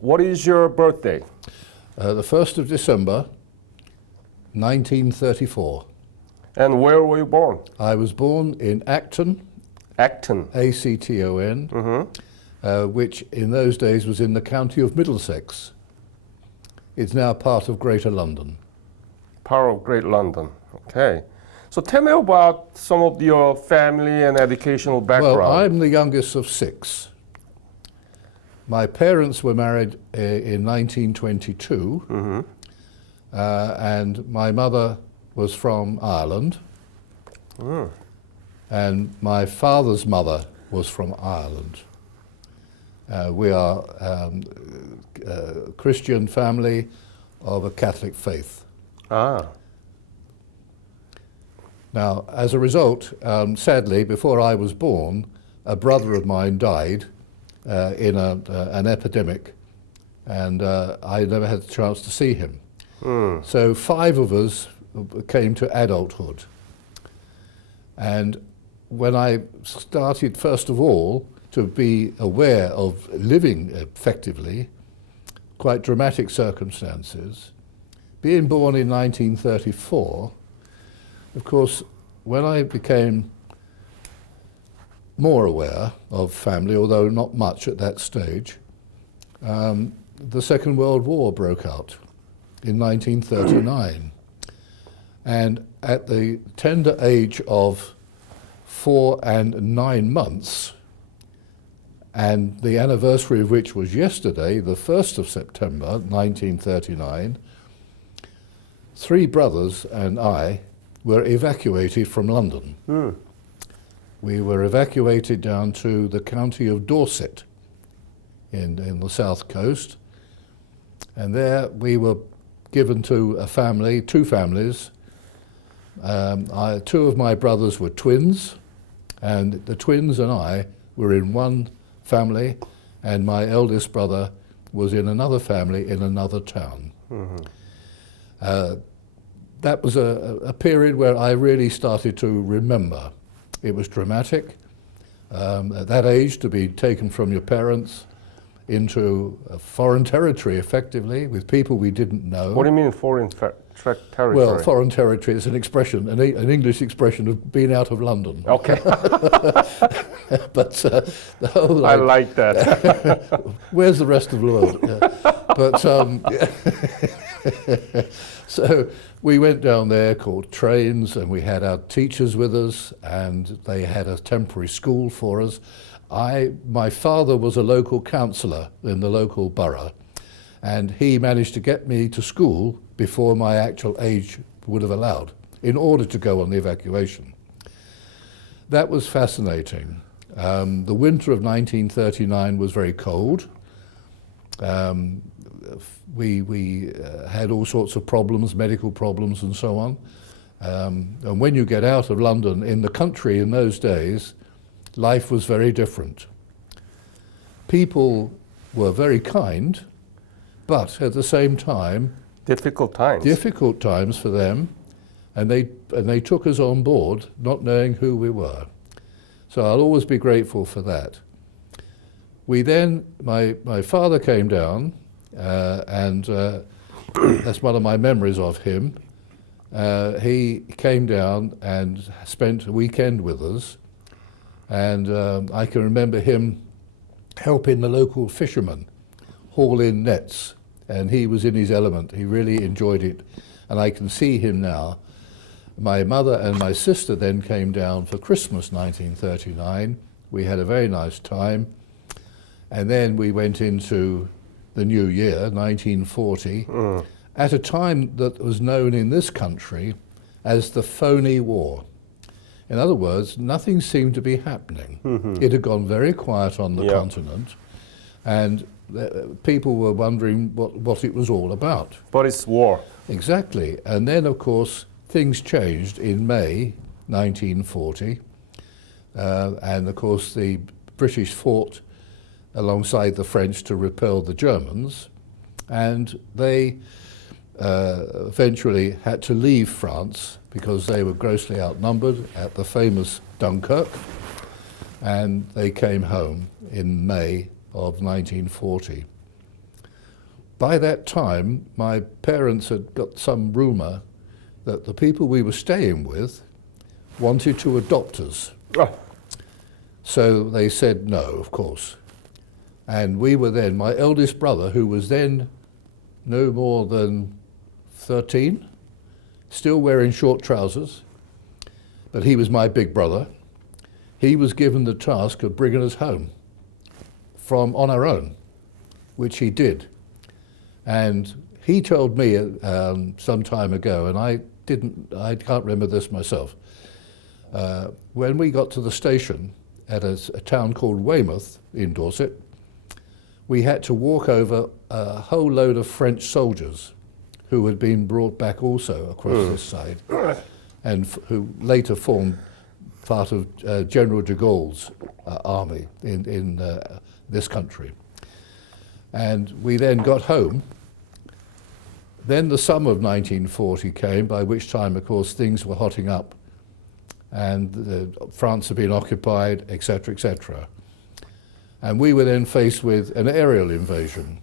what is your birthday? The 1st of December, 1934. And where were you born? I was born in Acton, Acton. Acton, which in those days was in the county of Middlesex. It's now part of Greater London. Part of Great London. Okay. So tell me about some of your family and educational background. Well, I'm the youngest of 6. My parents were married in 1922, and my mother was from Ireland, and my father's mother was from Ireland. We are a Christian family of a Catholic faith. Ah. Now, as a result, sadly, before I was born, a brother of mine died in an epidemic, and I never had the chance to see him. So 5 of us came to adulthood. And when I started, first of all, to be aware of living effectively, quite dramatic circumstances, being born in 1934, of course, when I became more aware of family, although not much at that stage, the Second World War broke out in 1939. And at the tender age of 4 and 9 months, and the anniversary of which was yesterday, the 1st of September 1939, 3 brothers and I were evacuated from London. We were evacuated down to the county of Dorset in the south coast, and there we were given to a family, 2 families. 2 of my brothers were twins, and the twins and I were in one family, and my eldest brother was in another family in another town. That was a period where I really started to remember. It was dramatic. At that age, to be taken from your parents into a foreign territory, effectively, with people we didn't know. What do you mean foreign territory? Well, foreign territory is an expression, an English expression of being out of London. Okay. But the whole... I like that. Where's the rest of the world? But so we went down there, called trains, and we had our teachers with us, and they had a temporary school for us. My father was a local councillor in the local borough, and he managed to get me to school before my actual age would have allowed, in order to go on the evacuation. That was fascinating. The winter of 1939 was very cold. We had all sorts of problems, medical problems and so on. And when you get out of London, in the country in those days, life was very different. People were very kind, but at the same time, difficult times. Difficult times for them, and they took us on board, not knowing who we were. So I'll always be grateful for that. We then, my father came down, and that's one of my memories of him. He came down and spent a weekend with us, and I can remember him helping the local fishermen haul in nets, and he was in his element. He really enjoyed it, and I can see him now. My mother and my sister then came down for Christmas 1939. We had a very nice time, and then we went into the new year, 1940, at a time that was known in this country as the phony war. In other words, nothing seemed to be happening. It had gone very quiet on the continent, and people were wondering what it was all about. But it's war. Exactly. And then, of course, things changed in May 1940, and of course the British fought alongside the French to repel the Germans, and they eventually had to leave France because they were grossly outnumbered at the famous Dunkirk, and they came home in May of 1940. by that time, my parents had got some rumour that the people we were staying with wanted to adopt us. Oh, So they said no, of course. And we were then, my eldest brother, who was then no more than 13, still wearing short trousers, but he was my big brother. He was given the task of bringing us home on our own, which he did. And he told me some time ago, and I can't remember this myself, when we got to the station at a town called Weymouth in Dorset, we had to walk over a whole load of French soldiers who had been brought back also across this side, and who later formed part of General de Gaulle's army in this country. And we then got home. Then the summer of 1940 came, by which time, of course, things were hotting up, and France had been occupied, etc., etc. And we were then faced with an aerial invasion.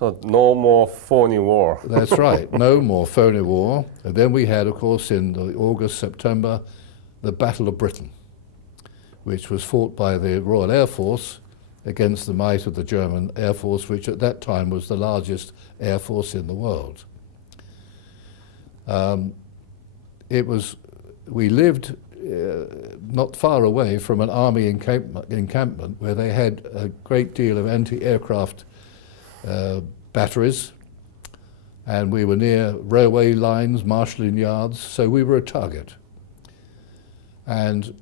so no more phony war. That's right, no more phony war. And then we had, of course, in August, September, the Battle of Britain, which was fought by the Royal Air Force against the might of the German Air Force, which at that time was the largest air force in the world. We lived not far away from an army encampment where they had a great deal of anti-aircraft batteries, and we were near railway lines, marshalling yards, so we were a target. And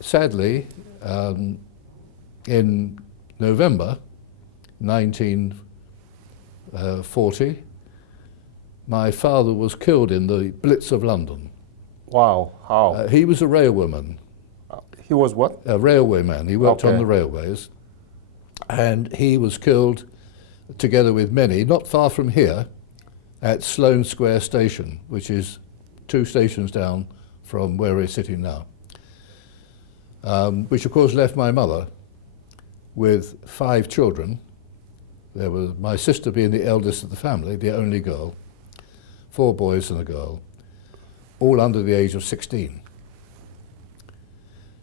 sadly, in November 1940, my father was killed in the Blitz of London. Wow, how? He was a railwayman. He was what? A railwayman. He worked on Okay. the railways. And he was killed together with many, not far from here, at Sloane Square Station, which is 2 stations down from where we're sitting now. Which of course left my mother with 5 children. There was my sister being the eldest of the family, the only girl, 4 boys and a girl, all under the age of 16.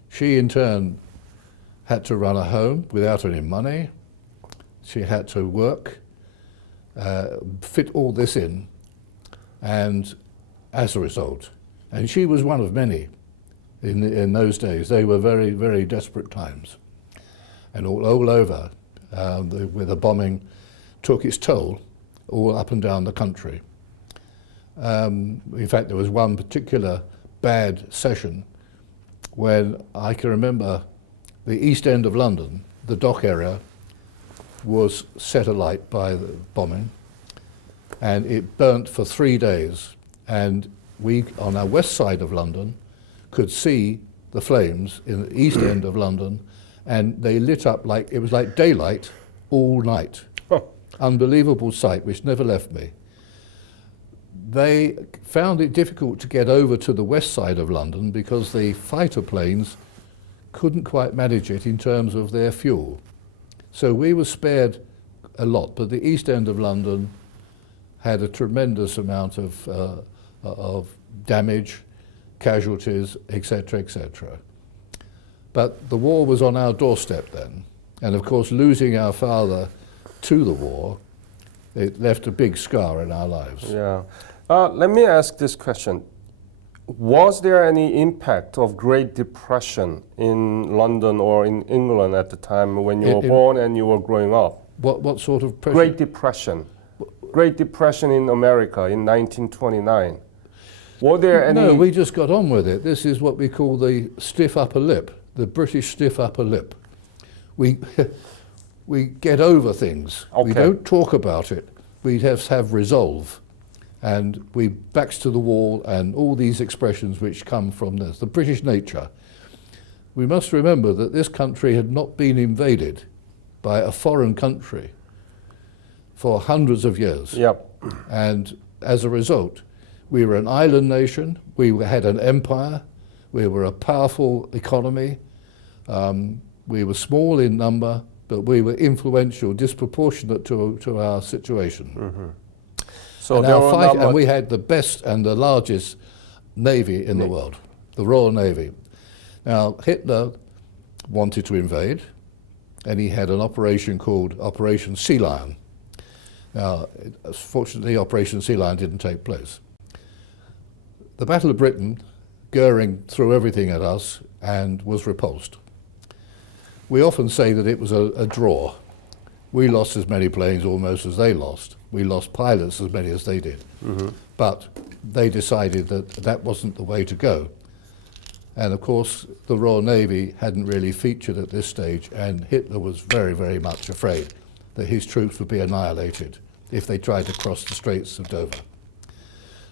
She in turn had to run a home without any money. She had to work, fit all this in, and as a result, and she was one of many in those days. They were very, very desperate times. And all over, where the bombing took its toll all up and down the country. In fact, there was one particular bad session when I can remember the East End of London, the dock area, was set alight by the bombing, and it burnt for 3 days. And we, on our west side of London, could see the flames in the East End of London, and they lit up like, it was like daylight all night. Huh. Unbelievable sight, which never left me. They found it difficult to get over to the west side of London because the fighter planes couldn't quite manage it in terms of their fuel. So we were spared a lot, but the East End of London had a tremendous amount of damage, casualties, etc., etc. But the war was on our doorstep then, and of course losing our father to the war, it left a big scar in our lives. Yeah. Let me ask this question. Was there any impact of Great Depression in London or in England at the time when you were born and you were growing up? What sort of pressure? Great Depression. Great Depression in America in 1929. Were there any... No, we just got on with it. This is what we call the stiff upper lip, the British stiff upper lip. We get over things. Okay. We don't talk about it. We have resolve. And we backs to the wall and all these expressions which come from this, the British nature. We must remember that this country had not been invaded by a foreign country for hundreds of years. Yep. And as a result, we were an island nation, we had an empire, we were a powerful economy, we were small in number, but we were influential, disproportionate to our situation. So And, there our were fight, not and much- we had the best and the largest navy in the world, the Royal Navy. Now, Hitler wanted to invade, and he had an operation called Operation Sea Lion. Now, fortunately, Operation Sea Lion didn't take place. The Battle of Britain, Goering threw everything at us and was repulsed. We often say that it was a draw. We lost as many planes almost as they lost. We lost pilots as many as they did. But they decided that that wasn't the way to go. And of course, the Royal Navy hadn't really featured at this stage, and Hitler was very, very much afraid that his troops would be annihilated if they tried to cross the Straits of Dover.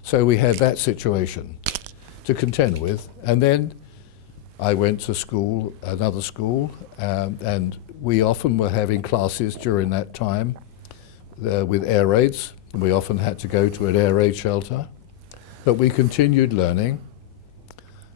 So we had that situation to contend with. And then I went to school, another school, and we often were having classes during that time with air raids. We often had to go to an air raid shelter. But we continued learning.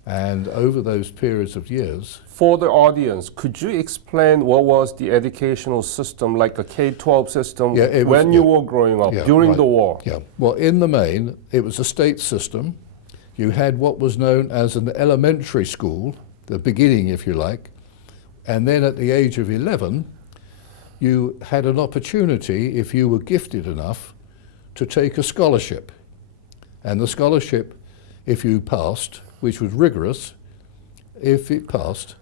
And over those periods of years, For the audience, could you explain what was the educational system, like a K-12 system, Yeah, it was- when you yeah. were growing up, Yeah, during right. the war? yeah, well, in the main, it was a state system. You had what was known as an elementary school, the beginning, if you like, and then at the age of 11, you had an opportunity, if you were gifted enough, to take a scholarship. And the scholarship, if you passed, which was rigorous, if it passed,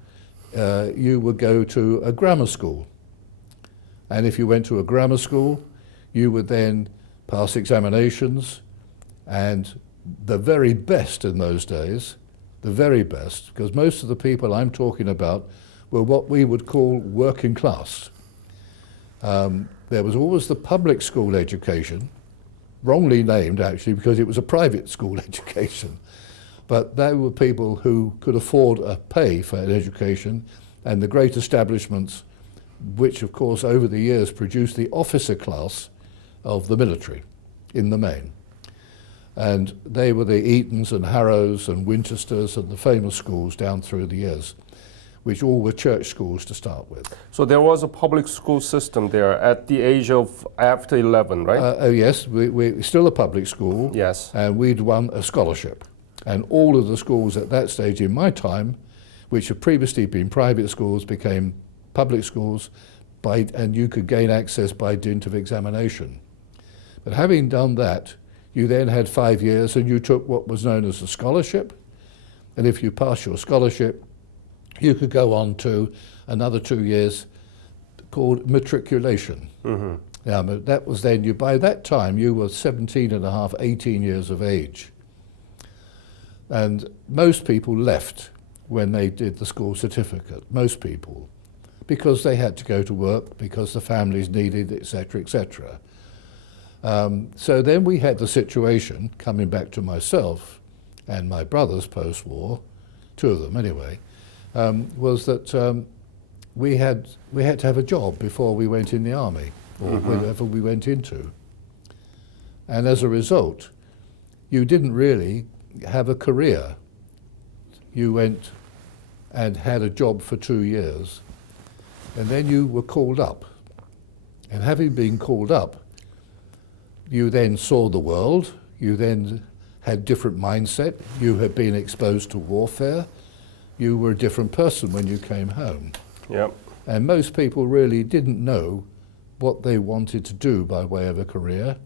you would go to a grammar school. And if you went to a grammar school, you would then pass examinations, and the very best in those days, the very best, because most of the people I'm talking about were what we would call working class. There was always the public school education, wrongly named actually because it was a private school education. But they were people who could afford a pay for an education, and the great establishments, which of course over the years produced the officer class of the military in the main. And they were the Eatons and Harrows and Winchesters and the famous schools down through the years, which all were church schools to start with. So there was a public school system there at the age of after 11, right? Oh yes, we're still a public school. Yes. And we'd won a scholarship. And all of the schools at that stage in my time, which had previously been private schools, became public schools, and you could gain access by dint of examination. But having done that, you then had 5 years and you took what was known as a scholarship. And if you passed your scholarship, you could go on to another 2 years called matriculation. Now, but that was then, by that time, you were 17 and a half, 18 years of age. And most people left when they did the school certificate, most people, because they had to go to work, because the families needed, etc., etc. So then we had the situation, coming back to myself and my brothers post-war, two of them anyway, was that we had to have a job before we went in the army, or wherever we went into. And as a result, you didn't really have a career. You went and had a job for 2 years, and then you were called up. And having been called up, you then saw the world, you then had different mindset, you had been exposed to warfare, you were a different person when you came home. Yep. And most people really didn't know what they wanted to do by way of a career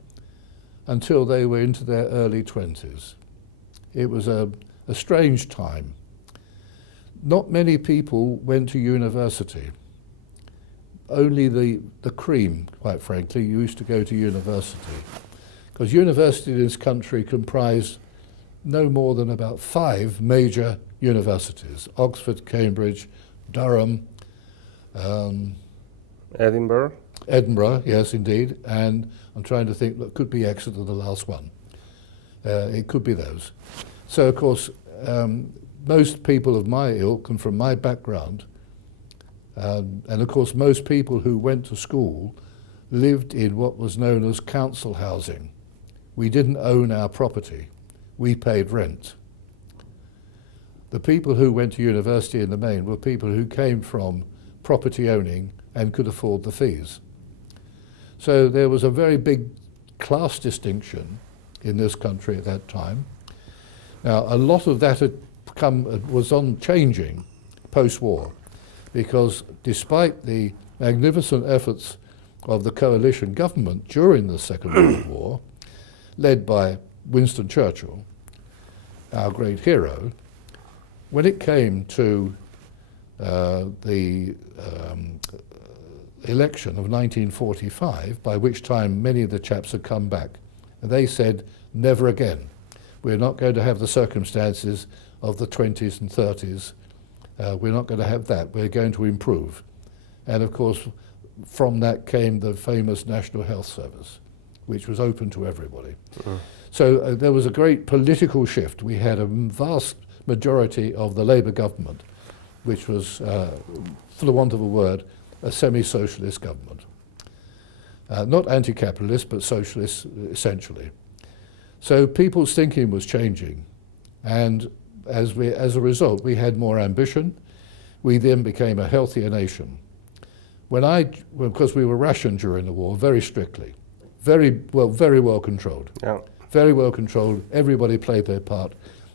until they were into their early 20s. It was a strange time. Not many people went to university. Only the cream, quite frankly, used to go to university. Because university in this country comprised no more than about 5 major universities: Oxford, Cambridge, Durham, Edinburgh, yes indeed, and I'm trying to think, that could be Exeter, the last one. It could be those. So of course, most people of my ilk and from my background, and of course most people who went to school lived in what was known as council housing. We didn't own our property, we paid rent. The people who went to university in the main were people who came from property owning and could afford the fees. So there was a very big class distinction in this country at that time. Now, a lot of that was on changing post-war, because despite the magnificent efforts of the coalition government during the Second World War, led by Winston Churchill, our great hero, when it came to the election of 1945, by which time many of the chaps had come back, and they said, never again. We're not going to have the circumstances of the 20s and 30s. We're not going to have that. We're going to improve. And of course, from that came the famous National Health Service, which was open to everybody. So there was a great political shift. We had a vast majority of the Labour government, which was, for the want of a word, a semi-socialist government. Not anti-capitalist, but socialist essentially. So people's thinking was changing, and as a result, we had more ambition. We then became a healthier nation. Because we were rationed during the war very strictly, very well controlled. Yeah. Very well controlled. Everybody played their part.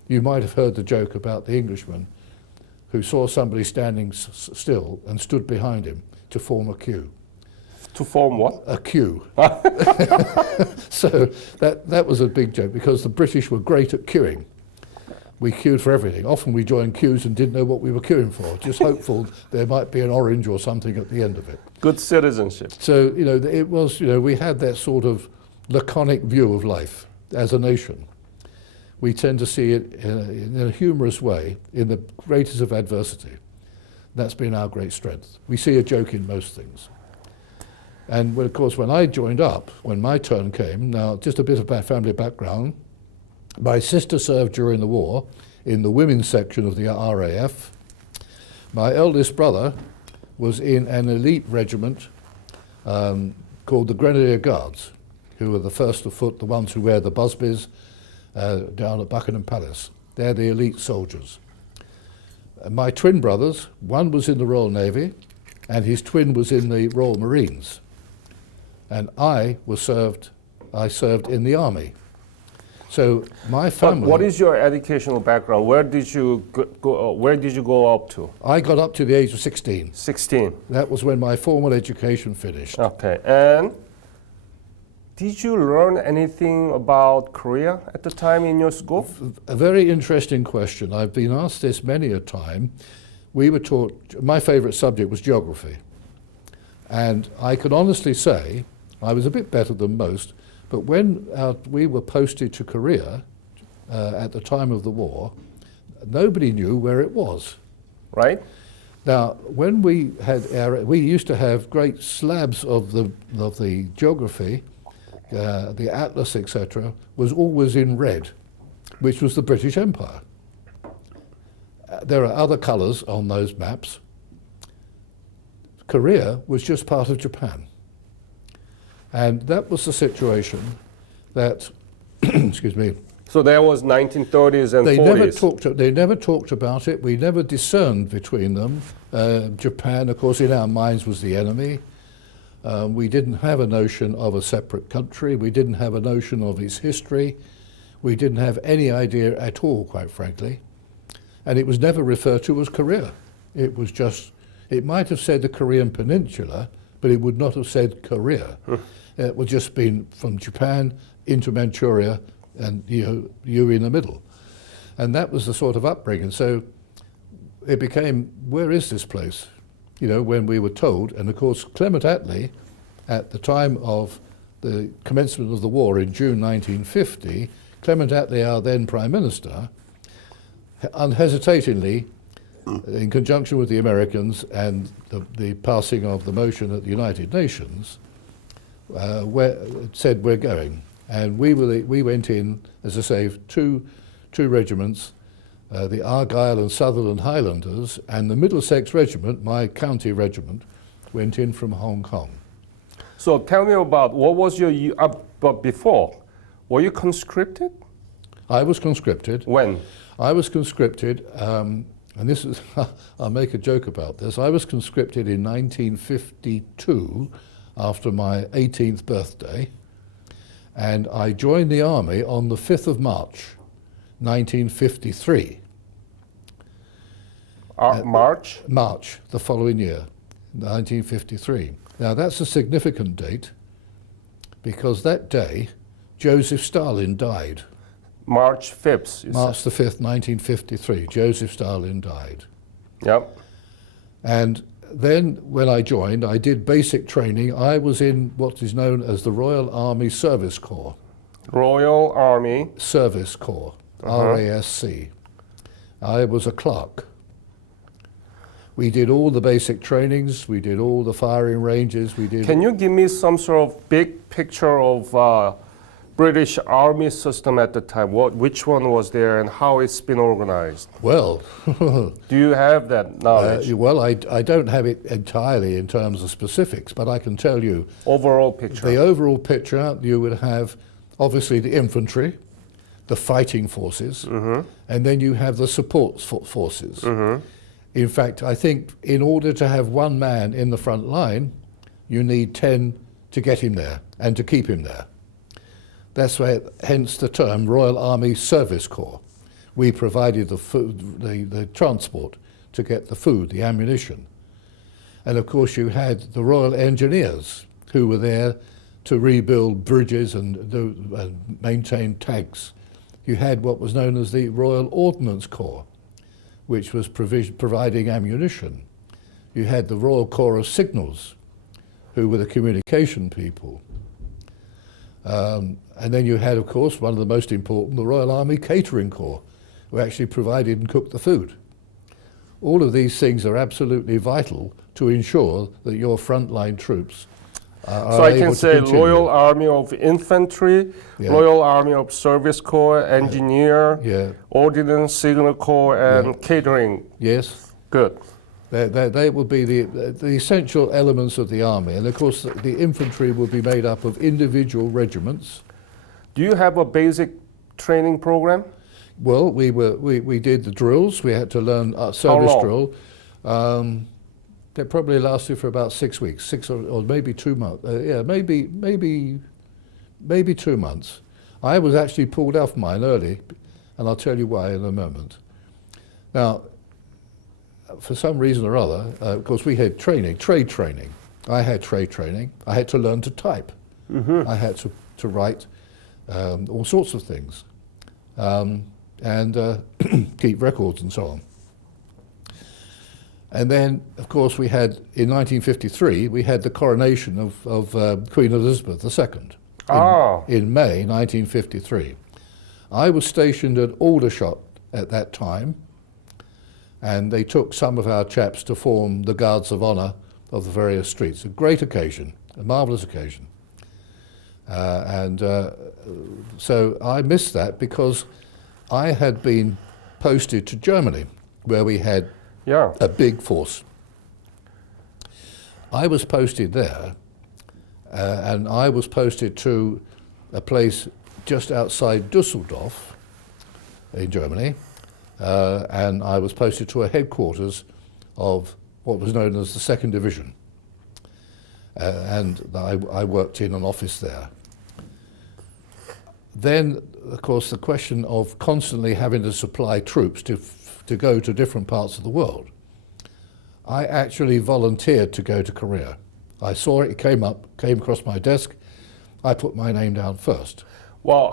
You might have heard the joke about the Englishman who saw somebody standing still and stood behind him to form a queue. To form what? A queue. So that was a big joke, because the British were great at queuing. We queued for everything. Often we joined queues and didn't know what we were queuing for, just hopeful there might be an orange or something at the end of it. Good citizenship. So, it was, we had that sort of laconic view of life as a nation. We tend to see it in a humorous way, in the greatest of adversity. That's been our great strength. We see a joke in most things. And of course, when I joined up, when my turn came, now just a bit of family background, my sister served during the war in the women's section of the RAF. My eldest brother was in an elite regiment called the Grenadier Guards, who were the first of foot, the ones who wear the busbies down at Buckingham Palace. They're the elite soldiers. My twin brothers, one was in the Royal Navy, and his twin was in the Royal Marines. And I served in the Army. So my family. But what is your educational background? Where did you go? Where did you go up to? I got up to the age of 16. 16. That was when my formal education finished. Okay. And did you learn anything about Korea at the time in your school? A very interesting question. I've been asked this many a time. We were taught. My favorite subject was geography, and I can honestly say I was a bit better than most. But when we were posted to Korea at the time of the war, nobody knew where it was. Right. Now, when we used to have great slabs of the geography, the atlas, etc., was always in red, which was the British Empire. There are other colours on those maps. Korea was just part of Japan. And that was the situation that, excuse me. So there was 1930s and 40s. They never talked about it. We never discerned between them. Japan, of course, in our minds was the enemy. We didn't have a notion of a separate country. We didn't have a notion of its history. We didn't have any idea at all, quite frankly. And it was never referred to as Korea. It was just, it might have said the Korean Peninsula, but it would not have said Korea. It would just been from Japan into Manchuria and you in the middle. And that was the sort of upbringing. So it became, where is this place? When we were told, and of course Clement Attlee, at the time of the commencement of the war in June 1950, Clement Attlee, our then Prime Minister, unhesitatingly, in conjunction with the Americans and the passing of the motion at the United Nations, said we're going. And we went in, as I say, two regiments, the Argyll and Sutherland Highlanders, and the Middlesex Regiment, my county regiment, went in from Hong Kong. So tell me about, what was your, but before, were you conscripted? I was conscripted. When? I was conscripted and this is, I'll make a joke about this. I was conscripted in 1952 after my 18th birthday, and I joined the army on the 5th of March, 1953. March? March, the following year, 1953. Now that's a significant date because that day Joseph Stalin died. March 5th. March the 5th, 1953, Joseph Stalin died. Yep. And then when I joined, I did basic training. I was in what is known as the Royal Army Service Corps. Royal Army Service Corps, RASC. I was a clerk. We did all the basic trainings, we did all the firing ranges, we did... Can you give me some sort of big picture of British Army system at the time? Which one was there and how it's been organized? Well... Do you have that knowledge? Well, I don't have it entirely in terms of specifics, but I can tell you... Overall picture. The overall picture, you would have obviously the infantry, the fighting forces, and then you have the support forces. In fact, I think in order to have one man in the front line, you need 10 to get him there and to keep him there. That's why, hence the term Royal Army Service Corps. We provided the food, the transport to get the food, the ammunition. And of course you had the Royal Engineers who were there to rebuild bridges and maintain tanks. You had what was known as the Royal Ordnance Corps, which was providing ammunition. You had the Royal Corps of Signals, who were the communication people. And then you had, of course, one of the most important, the Royal Army Catering Corps, who actually provided and cooked the food. All of these things are absolutely vital to ensure that your frontline troops are so I able can to say continue. Royal Army of Infantry, Yeah. Royal Army of Service Corps, Engineer, Yeah. Ordnance Signal Corps, and Catering. Yes. Good. They will be the essential elements of the army, and of course the infantry will be made up of individual regiments. Do you have a basic training program? Well, we did the drills. We had to learn service drill. They probably lasted for about 6 weeks, or maybe 2 months. Maybe 2 months. I was actually pulled off mine early, and I'll tell you why in a moment. Now, for some reason or other, of course, we had trade training. I had trade training. I had to learn to type. I had to write all sorts of things and keep records and so on. And then, of course, we had, in 1953, we had the coronation of Queen Elizabeth II in May 1953. I was stationed at Aldershot at that time, and they took some of our chaps to form the Guards of Honour of the various streets. A great occasion, a marvellous occasion. So I missed that because I had been posted to Germany, where we had a big force. I was posted there, and I was posted to a place just outside Dusseldorf in Germany, and I was posted to a headquarters of what was known as the 2nd Division, and I worked in an office there. Then, of course, the question of constantly having to supply troops to go to different parts of the world. I actually volunteered to go to Korea. I saw it came across my desk. I put my name down first. Well,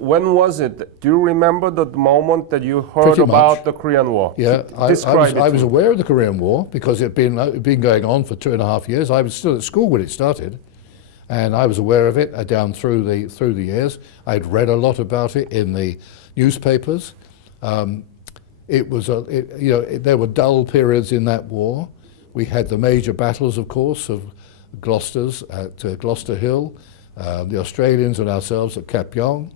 when was it? Do you remember the moment that you heard Pretty about much. the Korean War? Yeah, I was me. aware of the Korean War because it had been going on for 2.5 years. I was still at school when it started, and I was aware of it down through the years. I'd read a lot about it in the newspapers. There were dull periods in that war. We had the major battles, of course, of Gloucester's at Gloucester Hill, the Australians and ourselves at Cap Yong,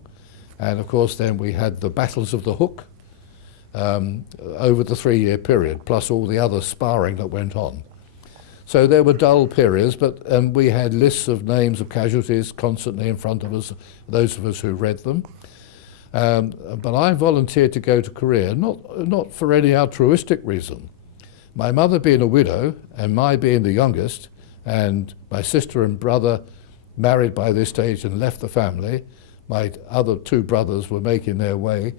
and of course then we had the battles of the Hook over the 3-year period, plus all the other sparring that went on. So there were dull periods, but we had lists of names of casualties constantly in front of us, those of us who read them. But I volunteered to go to Korea, not for any altruistic reason. My mother being a widow, and my being the youngest, and my sister and brother married by this stage and left the family. My other two brothers were making their way.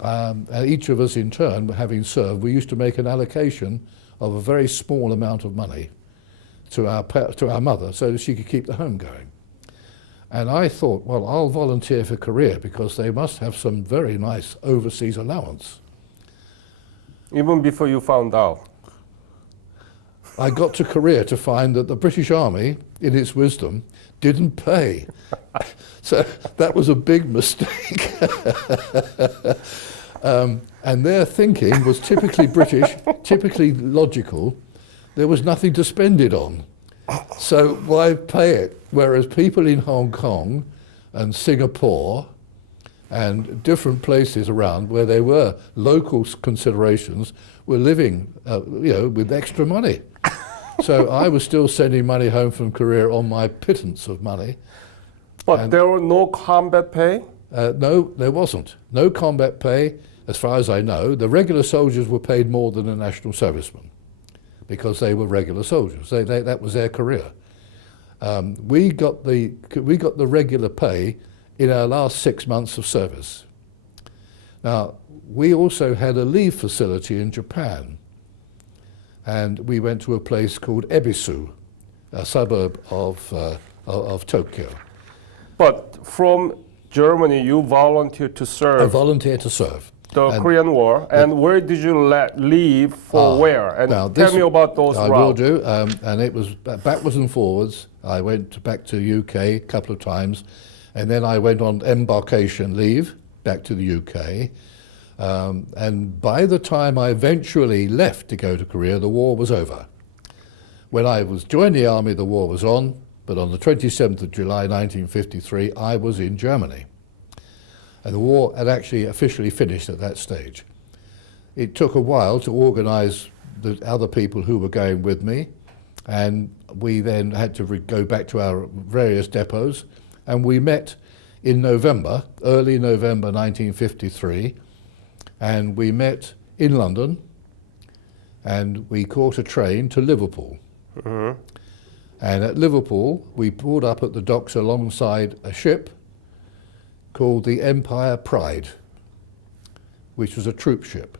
And each of us in turn, having served, we used to make an allocation of a very small amount of money to our mother so that she could keep the home going. And I thought, well, I'll volunteer for Korea because they must have some very nice overseas allowance. Even before you found out? I got to Korea to find that the British Army, in its wisdom, didn't pay. So that was a big mistake. And their thinking was typically British, typically logical. There was nothing to spend it on. So why pay it? Whereas people in Hong Kong and Singapore and different places around where there were local considerations were living with extra money. So I was still sending money home from Korea on my pittance of money. But there were no combat pay? No, there wasn't. No combat pay, as far as I know. The regular soldiers were paid more than the national servicemen because they were regular soldiers. That was their career. We got the regular pay in our last 6 months of service. Now, we also had a leave facility in Japan, and we went to a place called Ebisu, a suburb of Tokyo. But from Germany, you volunteered to serve. I volunteered to serve. The Korean War, and where did you leave for where? And tell me about those routes. I will do, and it was backwards and forwards. I went back to UK a couple of times, and then I went on embarkation leave back to the UK. And by the time I eventually left to go to Korea, the war was over. When I joined the army, the war was on, but on the 27th of July 1953, I was in Germany. And the war had actually officially finished at that stage. It took a while to organise the other people who were going with me, and we then had to go back to our various depots, and we met in November, early November 1953, and we met in London, and we caught a train to Liverpool. Mm-hmm. And at Liverpool, we pulled up at the docks alongside a ship called the Empire Pride, which was a troop ship,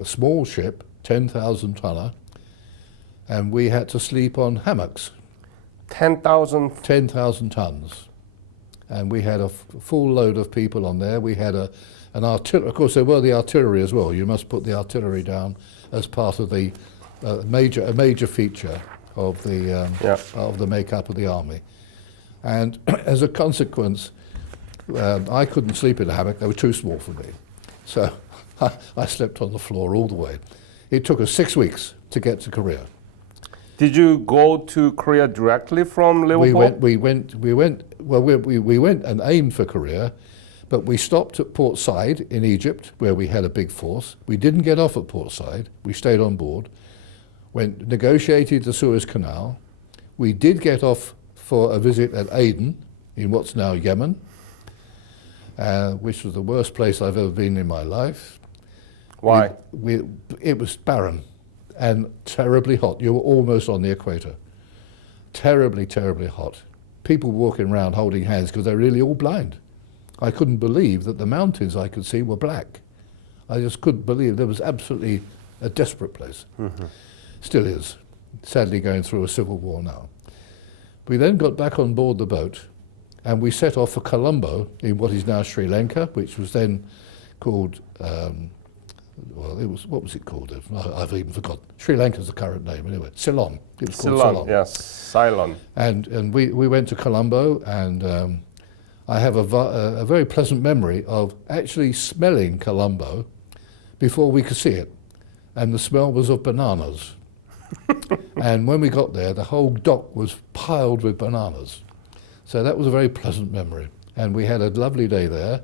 a small ship, 10,000 tonner, and we had to sleep on hammocks. 10,000? 10,000 tons. And we had a full load of people on there. We had an artillery, of course there were the artillery as well. You must put the artillery down as part of the major feature of the makeup of the army. And as a consequence, I couldn't sleep in a hammock, they were too small for me. So I slept on the floor all the way. It took us 6 weeks to get to Korea. Did you go to Korea directly from Liverpool? We went and aimed for Korea, but we stopped at Port Said in Egypt, where we had a big force. We didn't get off at Port Said, we stayed on board, negotiated the Suez Canal. We did get off for a visit at Aden, in what's now Yemen, which was the worst place I've ever been in my life. Why? It was barren and terribly hot. You were almost on the equator. Terribly, terribly hot. People walking around holding hands because they're really all blind. I couldn't believe that the mountains I could see were black. I just couldn't believe. There was absolutely a desperate place. Mm-hmm. Still is. Sadly going through a civil war now. We then got back on board the boat, and we set off for Colombo in what is now Sri Lanka, which was then called, what was it called? I've even forgotten. Sri Lanka's the current name anyway. Ceylon. It was called Ceylon. Yes, Ceylon. And we went to Colombo, and I have a very pleasant memory of actually smelling Colombo before we could see it. And the smell was of bananas. And when we got there, the whole dock was piled with bananas. So that was a very pleasant memory. And we had a lovely day there.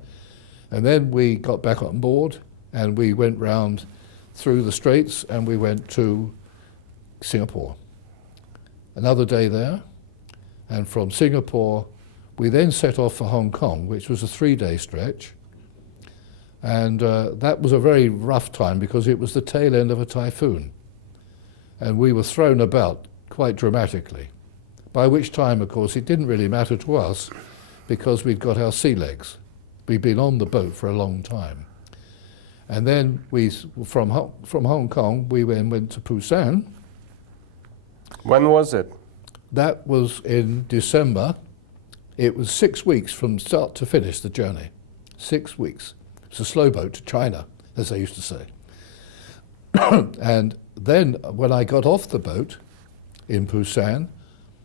And then we got back on board, and we went round through the Straits, and we went to Singapore. Another day there. And from Singapore, we then set off for Hong Kong, which was a 3-day stretch, And that was a very rough time because it was the tail end of a typhoon. And we were thrown about quite dramatically. By which time, of course, it didn't really matter to us because we'd got our sea legs. We'd been on the boat for a long time. And then from Hong Kong, we went to Busan. When was it? That was in December. It was 6 weeks from start to finish, the journey. 6 weeks. It's a slow boat to China, as they used to say. And then when I got off the boat in Busan,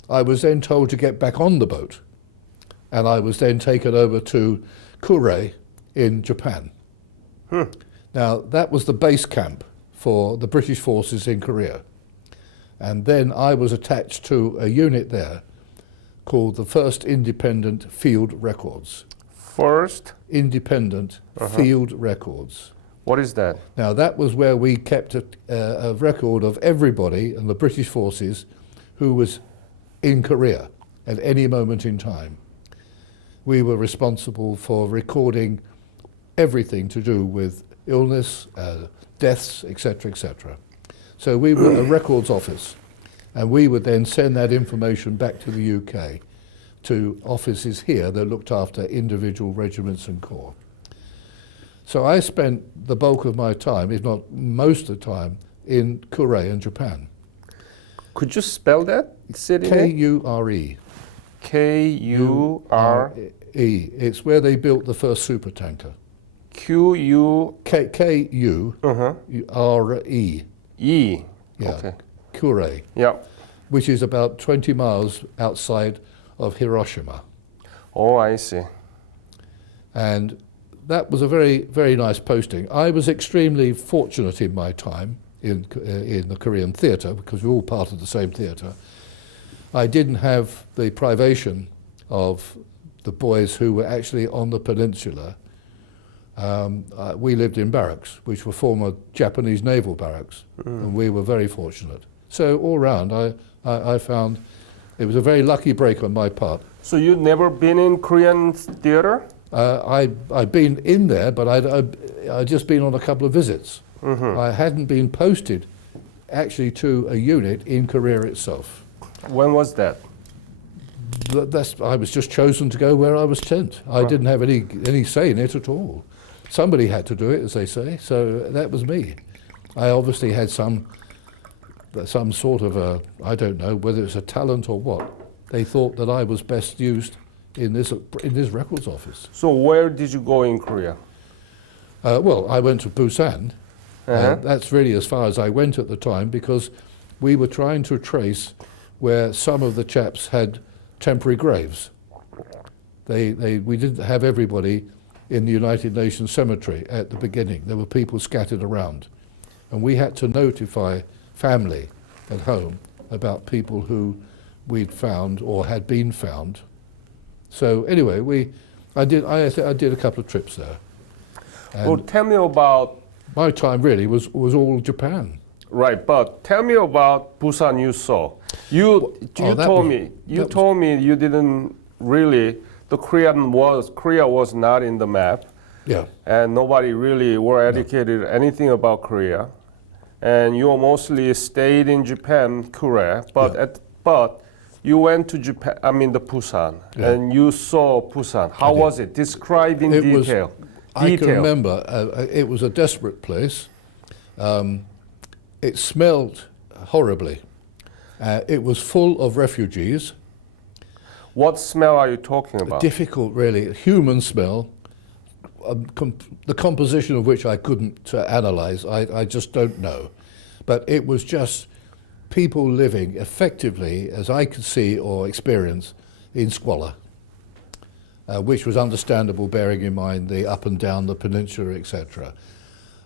I was then told to get back on the boat. And I was then taken over to Kure in Japan. Now, that was the base camp for the British forces in Korea. And then I was attached to a unit there called the 1st Independent Field Records. First? Independent Field Records. What is that? Now, that was where we kept a record of everybody in the British forces who was in Korea at any moment in time. We were responsible for recording everything to do with illness, deaths, etc., etc. So we were a records office, and we would then send that information back to the UK, to offices here that looked after individual regiments and corps. So I spent the bulk of my time, if not most of the time, in Kure in Japan. Could you spell that? City name? K-U-R-E. K-U-R-E. It's where they built the first supertanker. Q-U... K-U-R-E. E. Yeah. Okay. Kure, Yeah. which is about 20 miles outside of Hiroshima. Oh, I see. And that was a very, very nice posting. I was extremely fortunate in my time in the Korean theatre, because we're all part of the same theatre. I didn't have the privation of the boys who were actually on the peninsula. We lived in barracks, which were former Japanese naval barracks, and we were very fortunate. So all round, I found it was a very lucky break on my part. So you'd never been in Korean theater? I'd been in there, but I'd just been on a couple of visits. I hadn't been posted actually to a unit in Korea itself. When was that? I was just chosen to go where I was sent. I didn't have any say in it at all. Somebody had to do it, as they say, so that was me. I obviously had some sort of I don't know whether it's a talent or what. They thought that I was best used in this records office. So where did you go in Korea? Well, I went to Busan. That's really as far as I went at the time, because we were trying to trace where some of the chaps had temporary graves. We didn't have everybody in the United Nations cemetery at the beginning. There were people scattered around. And we had to notify family at home about people who we'd found or had been found. So anyway, I did a couple of trips there. And well, tell me about... My time really was all Japan. Right, but tell me about Busan you saw. You told me you didn't really... Korea was not in the map. Yeah. And nobody really were educated anything about Korea. And you mostly stayed in Japan, Korea, but you went to Japan, the Busan, and you saw Busan. How was it? Describe in detail. I can remember, it was a desperate place. It smelled horribly. It was full of refugees. What smell are you talking about? Difficult, really. Human smell, the composition of which I couldn't analyze. I just don't know. But it was just people living effectively, as I could see or experience, in squalor, which was understandable, bearing in mind the up and down the peninsula, etc.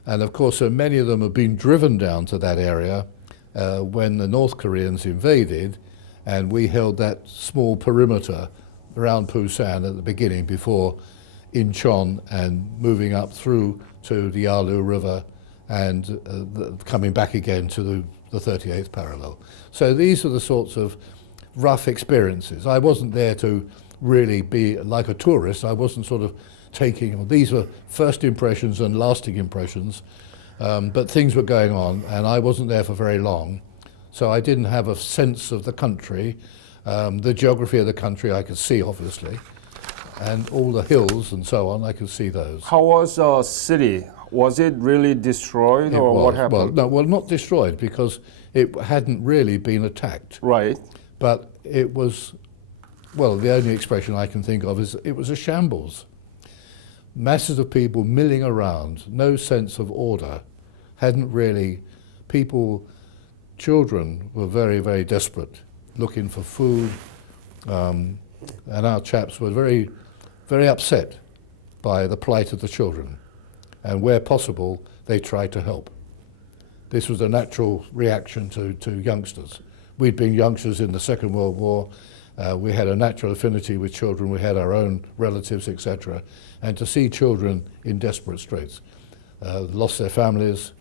And of course, so many of them have been driven down to that area when the North Koreans invaded, and we held that small perimeter around Busan at the beginning before Incheon and moving up through to the Yalu River and coming back again to the 38th parallel. So these are the sorts of rough experiences. I wasn't there to really be like a tourist. I wasn't sort of taking, these were first impressions and lasting impressions, but things were going on and I wasn't there for very long. So I didn't have a sense of the country, the geography of the country I could see obviously, and all the hills and so on, I could see those. How was the city? Was it really destroyed or what happened? Well, not destroyed because it hadn't really been attacked. Right. But it was, well, the only expression I can think of is it was a shambles. Masses of people milling around, no sense of order, hadn't really, people, children were very, very desperate, looking for food, and our chaps were very, very upset by the plight of the children. And where possible, they tried to help. This was a natural reaction to youngsters. We'd been youngsters in the Second World War. We had a natural affinity with children. We had our own relatives, etc. And to see children in desperate straits, lost their families,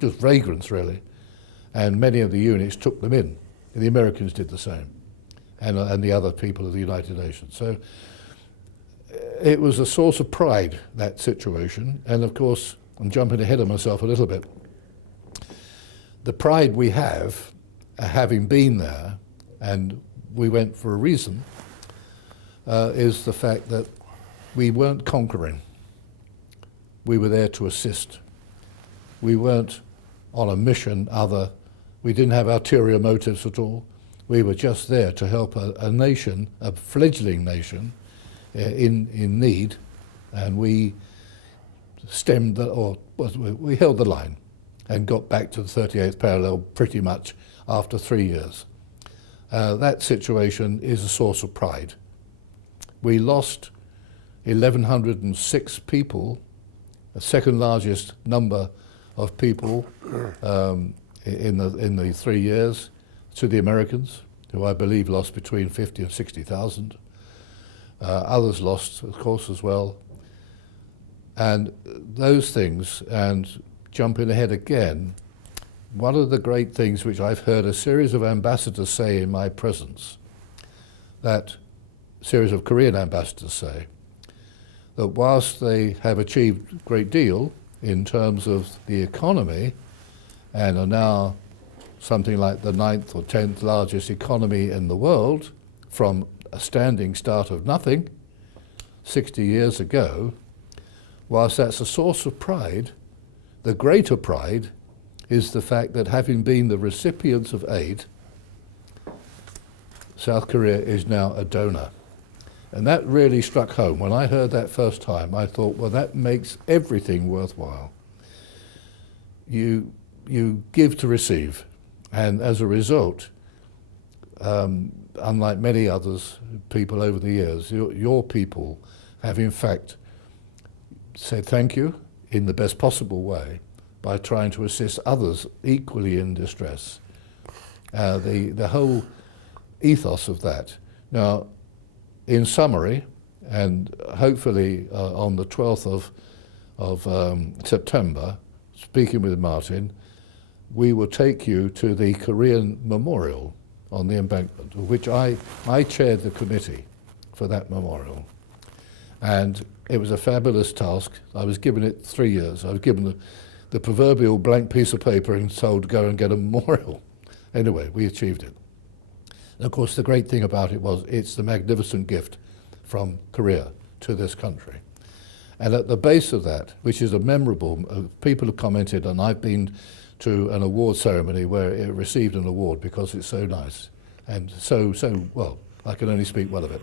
just vagrants really. And many of the units took them in. And the Americans did the same, and the other people of the United Nations. So it was a source of pride, that situation. And of course, I'm jumping ahead of myself a little bit. The pride we have, having been there, and we went for a reason, is the fact that we weren't conquering. We were there to assist. We weren't on a mission we didn't have ulterior motives at all. We were just there to help a nation, a fledgling nation, in need, and we stemmed, we held the line and got back to the 38th parallel pretty much after 3 years. That situation is a source of pride. We lost 1,106 people, the second largest number of people in the 3 years, to the Americans, who I believe lost between 50 and 60,000. Others lost, of course, as well. And those things, and jumping ahead again, one of the great things which I've heard a series of ambassadors say in my presence, that series of Korean ambassadors say, that whilst they have achieved a great deal in terms of the economy and are now something like the 9th or 10th largest economy in the world from a standing start of nothing 60 years ago, whilst that's a source of pride, the greater pride is the fact that having been the recipients of aid, South Korea is now a donor. And that really struck home. When I heard that first time, I thought, well, that makes everything worthwhile. You give to receive, and as a result, unlike many others, people over the years, your people have in fact said thank you in the best possible way by trying to assist others equally in distress. The whole ethos of that. Now, in summary, and hopefully on the 12th of September, speaking with Martin, we will take you to the Korean Memorial on the embankment, of which I chaired the committee for that memorial. And it was a fabulous task. I was given it 3 years. I was given the proverbial blank piece of paper and told to go and get a memorial. Anyway, we achieved it. And of course, the great thing about it was it's the magnificent gift from Korea to this country. And at the base of that, which is a memorable, people have commented, and I've been to an award ceremony where it received an award because it's so nice and so well, I can only speak well of it.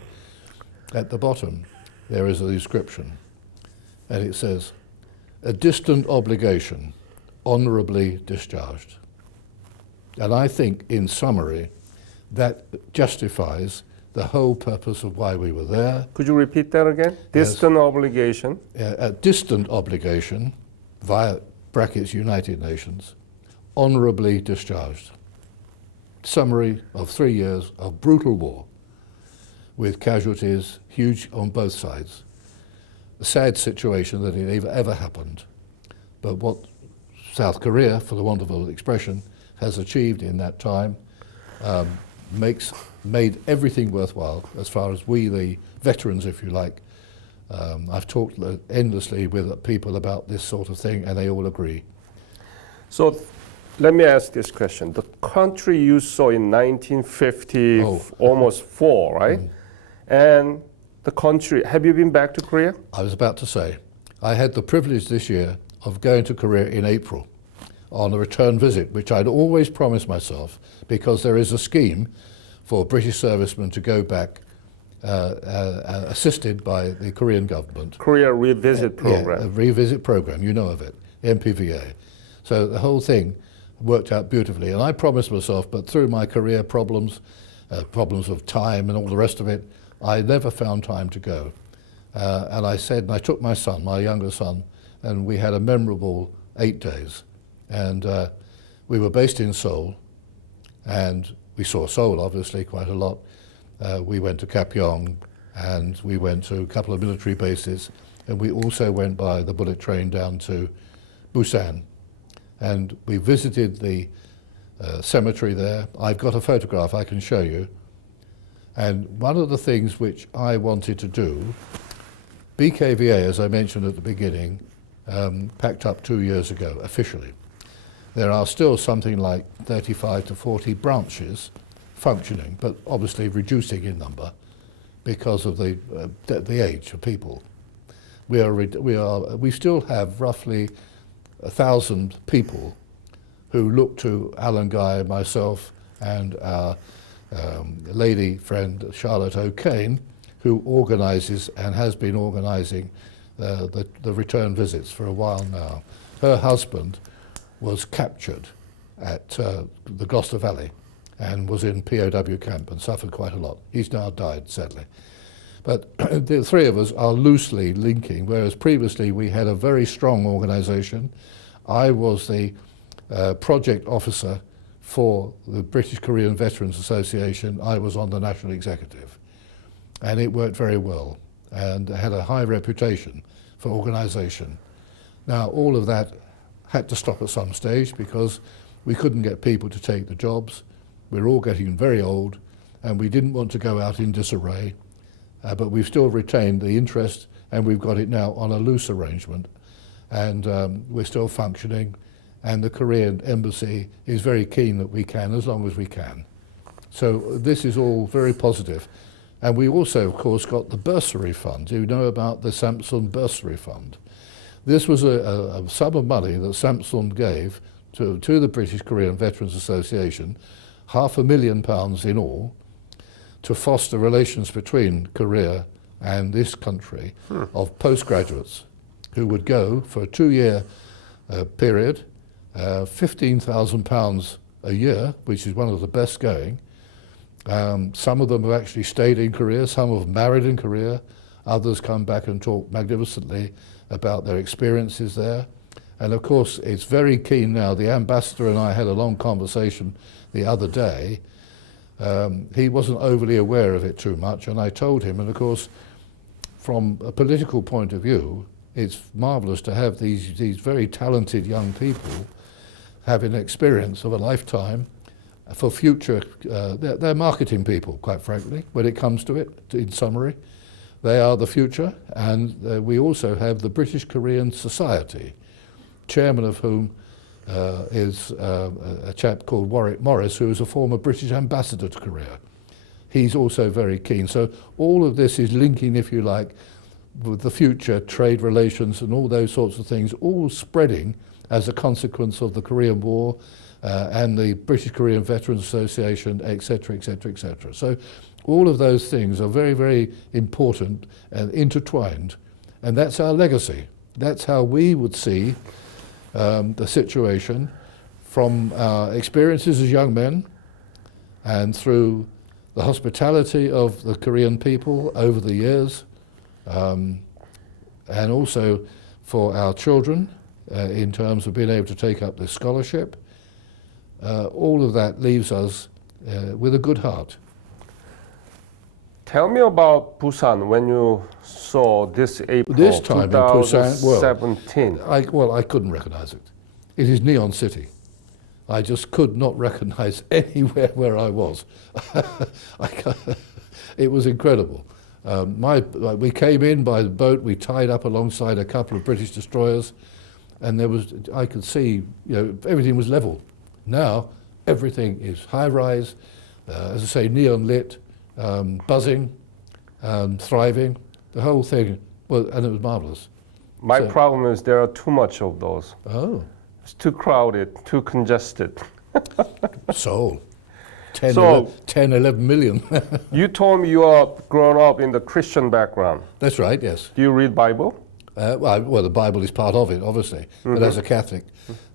At the bottom, there is a inscription, and it says, "A distant obligation, honourably discharged." And I think, in summary, that justifies the whole purpose of why we were there. Could you repeat that again? Distant obligation. A distant obligation, via brackets United Nations, honourably discharged. Summary of 3 years of brutal war, with casualties huge on both sides. A sad situation that it ever happened. But what South Korea, for the want of an expression, has achieved in that time, made everything worthwhile as far as we, the veterans, if you like. I've talked endlessly with people about this sort of thing, and they all agree. So let me ask this question. The country you saw in 1950, almost 4, right? And the country, have you been back to Korea? I was about to say, I had the privilege this year of going to Korea in April on a return visit, which I'd always promised myself, because there is a scheme for British servicemen to go back assisted by the Korean government. Korea Revisit Program. Yeah, a revisit program, you know of it, MPVA. So the whole thing worked out beautifully. And I promised myself, but through my career problems, problems of time and all the rest of it, I never found time to go. And I said, and I took my son, my younger son, and we had a memorable 8 days. And we were based in Seoul, and we saw Seoul obviously quite a lot. We went to Kapyong, and we went to a couple of military bases, and we also went by the bullet train down to Busan. And we visited the cemetery there. I've got a photograph I can show you. And one of the things which I wanted to do, BKVA, as I mentioned at the beginning, packed up 2 years ago, officially. There are still something like 35 to 40 branches functioning, but obviously reducing in number because of the age of people. We still have roughly 1,000 people who look to Alan Guy, myself, and our lady friend Charlotte O'Kane, who organises and has been organising the return visits for a while now. Her husband was captured at the Gloucester Valley and was in POW camp and suffered quite a lot. He's now died, sadly. But the three of us are loosely linking, whereas previously we had a very strong organisation. I was the project officer for the British Korean Veterans Association. I was on the national executive. And it worked very well and had a high reputation for organisation. Now, all of that had to stop at some stage because we couldn't get people to take the jobs. We're all getting very old, and we didn't want to go out in disarray. But we've still retained the interest, and we've got it now on a loose arrangement. And we're still functioning, and the Korean embassy is very keen that we can, as long as we can. So this is all very positive. And we also, of course, got the bursary fund. You know about the Samsung Bursary Fund. This was a sum of money that Samsung gave to the British Korean Veterans Association, £500,000 in all, to foster relations between Korea and this country of postgraduates who would go for a 2-year period, £15,000 a year, which is one of the best going. Some of them have actually stayed in Korea, some have married in Korea, others come back and talk magnificently about their experiences there. And of course, it's very keen now. The ambassador and I had a long conversation the other day. He wasn't overly aware of it too much, and I told him, and of course, from a political point of view, it's marvellous to have these very talented young people having experience of a lifetime for future. They're marketing people, quite frankly, when it comes to it, in summary. They are the future, and we also have the British Korean Society, chairman of whom is a chap called Warwick Morris, who is a former British ambassador to Korea. He's also very keen. So all of this is linking, if you like, with the future trade relations and all those sorts of things, all spreading as a consequence of the Korean War and the British Korean Veterans Association, etc., etc., etc. So all of those things are very, very important and intertwined, and that's our legacy. That's how we would see the situation from our experiences as young men and through the hospitality of the Korean people over the years, and also for our children in terms of being able to take up this scholarship. All of that leaves us with a good heart. Tell me about Busan when you saw this April This time in Busan, 2017. I couldn't recognize it. It is Neon City. I just could not recognize anywhere where I was. It was incredible. We came in by the boat, we tied up alongside a couple of British destroyers, and I could see, everything was level. Now, everything is high-rise, as I say, neon lit, buzzing, thriving, the whole thing, and it was marvelous. My problem is there are too much of those. Oh. It's too crowded, too congested. Seoul. 10, So- 11 million. You told me you are grown up in the Christian background. That's right, yes. Do you read Bible? Well, the Bible is part of it, obviously. But as a Catholic,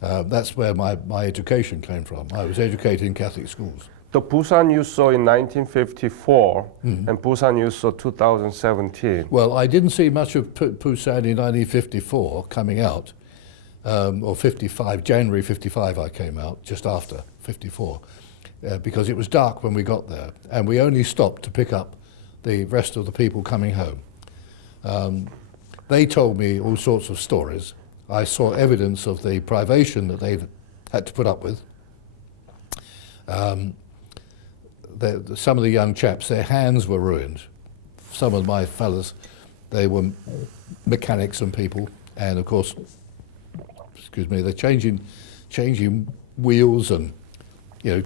that's where my education came from. I was educated in Catholic schools. The Busan you saw in 1954 and Busan you saw 2017. Well, I didn't see much of Busan in 1954 coming out, or 55, January 55 I came out, just after 54, because it was dark when we got there, and we only stopped to pick up the rest of the people coming home. They told me all sorts of stories. I saw evidence of the privation that they had to put up with. Some of the young chaps, their hands were ruined. Some of my fellas, they were mechanics and people, and of course, they're changing wheels and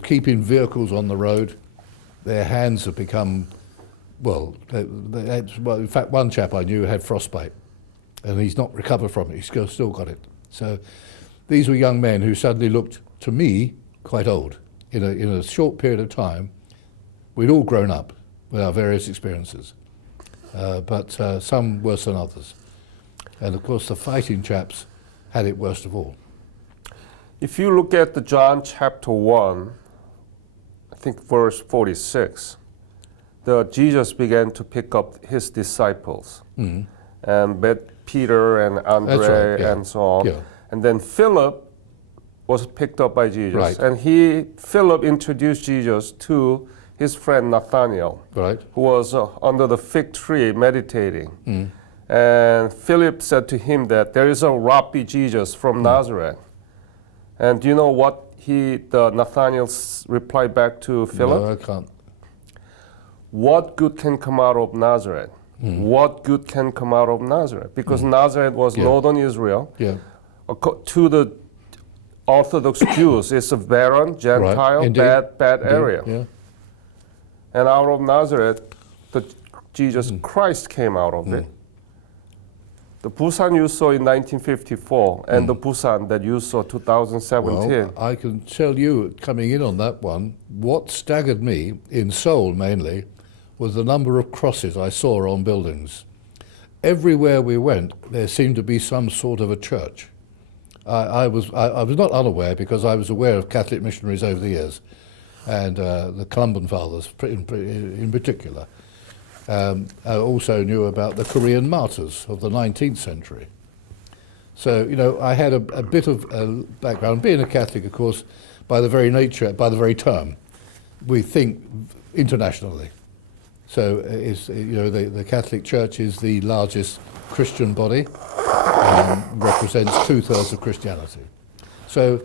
keeping vehicles on the road. Their hands have become, in fact, one chap I knew had frostbite, and he's not recovered from it. He's still got it. So these were young men who suddenly looked to me quite old. In a short period of time, we'd all grown up with our various experiences, but some worse than others. And of course, the fighting chaps had it worst of all. If you look at the John chapter 1, I think verse 46, Jesus began to pick up his disciples and met Peter and Andre That's right, yeah. and so on. Yeah. And then Philip was picked up by Jesus. Right. And Philip introduced Jesus to his friend Nathanael, Right. who was under the fig tree meditating. And Philip said to him that there is a Rabbi Jesus from Nazareth. And do you know what Nathanael replied back to Philip? No, I can't. What good can come out of Nazareth? What good can come out of Nazareth? Because Nazareth was northern Israel. Yeah. To the Orthodox Jews, it's a barren, Gentile, Indeed. bad Indeed. area. Yeah. And out of Nazareth, Jesus Christ came out of it. The Busan you saw in 1954 and the Busan that you saw 2017. Well, I can tell you, coming in on that one, what staggered me, in Seoul mainly, was the number of crosses I saw on buildings. Everywhere we went, there seemed to be some sort of a church. I was not unaware, because I was aware of Catholic missionaries over the years, and the Columban Fathers in particular. I also knew about the Korean martyrs of the 19th century. So, I had a bit of a background. Being a Catholic, of course, by the very nature, by the very term, we think internationally. So, the Catholic Church is the largest Christian body, represents 2/3 of Christianity. So,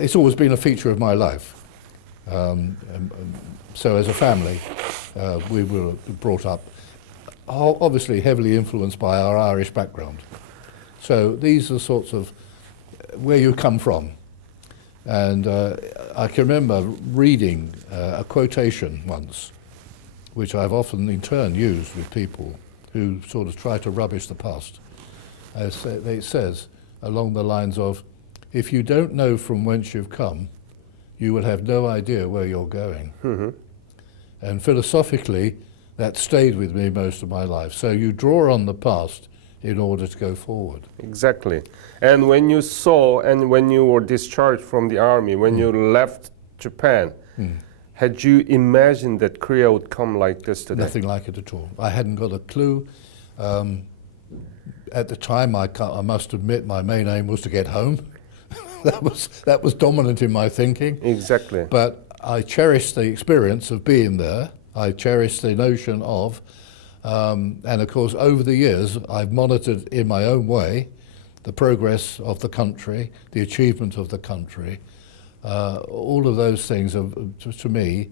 it's always been a feature of my life. So, as a family, we were brought up, obviously heavily influenced by our Irish background. So these are sorts of where you come from. And I can remember reading a quotation once, which I've often in turn used with people who sort of try to rubbish the past. It says along the lines of, if you don't know from whence you've come, you will have no idea where you're going. And philosophically, that stayed with me most of my life. So you draw on the past in order to go forward. Exactly. And when you saw, and when you were discharged from the army, when you left Japan, had you imagined that Korea would come like this today? Nothing like it at all. I hadn't got a clue. At the time, I must admit, my main aim was to get home. that was dominant in my thinking. Exactly. But I cherished the experience of being there. I cherished the notion of, and of course over the years I've monitored in my own way the progress of the country, the achievement of the country. All of those things, to me,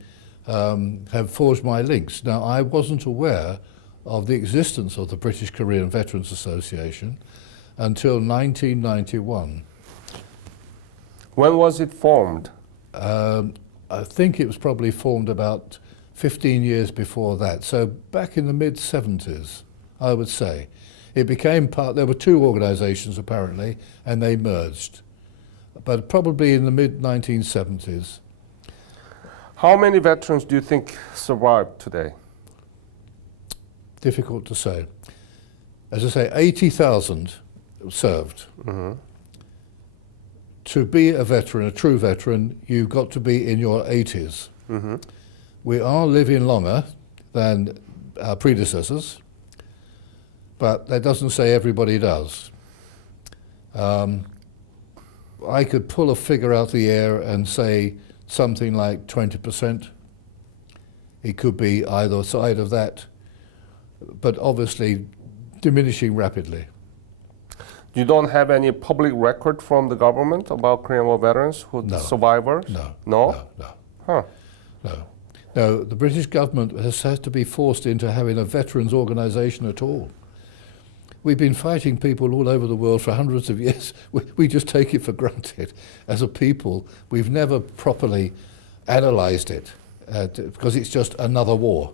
have forged my links. Now, I wasn't aware of the existence of the British Korean Veterans Association until 1991. When was it formed? I think it was probably formed about 15 years before that. So back in the mid-70s, I would say. It became part, there were two organisations apparently, and they merged. But probably in the mid-1970s. How many veterans do you think survive today? Difficult to say. As I say, 80,000 served. To be a veteran, a true veteran, you've got to be in your 80s. We are living longer than our predecessors, but that doesn't say everybody does. I could pull a figure out of the air and say something like 20%. It could be either side of that, but obviously diminishing rapidly. You don't have any public record from the government about Korean War veterans, survivors? No. No? No. Huh. No. No, the British government has had to be forced into having a veterans organisation at all. We've been fighting people all over the world for hundreds of years. We just take it for granted. As a people, we've never properly analysed it because it's just another war.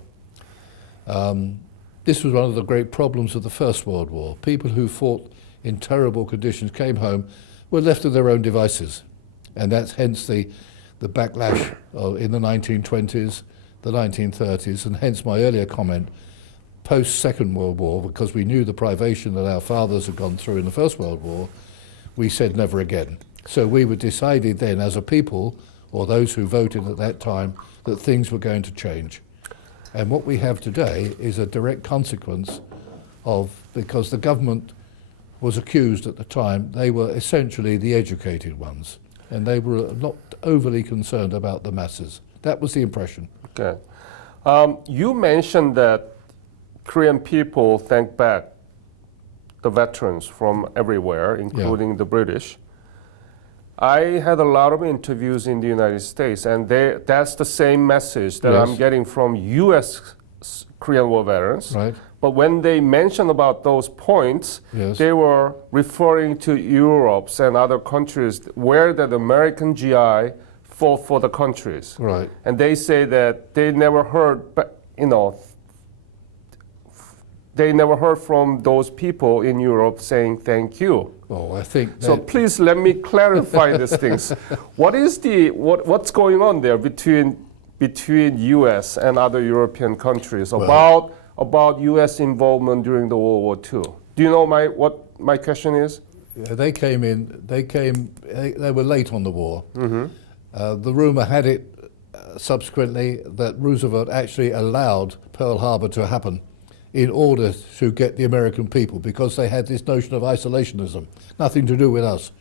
This was one of the great problems of the First World War. People who fought in terrible conditions came home, were left to their own devices. And that's hence the backlash in the 1920s, the 1930s, and hence my earlier comment, post-Second World War, because we knew the privation that our fathers had gone through in the First World War, we said never again. So we were decided then as a people, or those who voted at that time, that things were going to change. And what we have today is a direct consequence of, because the government was accused at the time, they were essentially the educated ones, and they were not overly concerned about the masses. That was the impression. Okay. You mentioned that Korean people thank back the veterans from everywhere, including the British. I had a lot of interviews in the United States, and that's the same message that I'm getting from U.S. Korean War veterans. Right. But when they mentioned about those points, they were referring to Europe and other countries where the American GI fought for the countries. Right. And they say that they never heard, they never heard from those people in Europe saying thank you. Oh, I think so. Please let me clarify these things. What's going on there between U.S. and other European countries about U.S. involvement during the World War II? Do you know what my question is? They came in. They were late on the war. The rumor had it subsequently that Roosevelt actually allowed Pearl Harbor to happen in order to get the American people, because they had this notion of isolationism, nothing to do with us.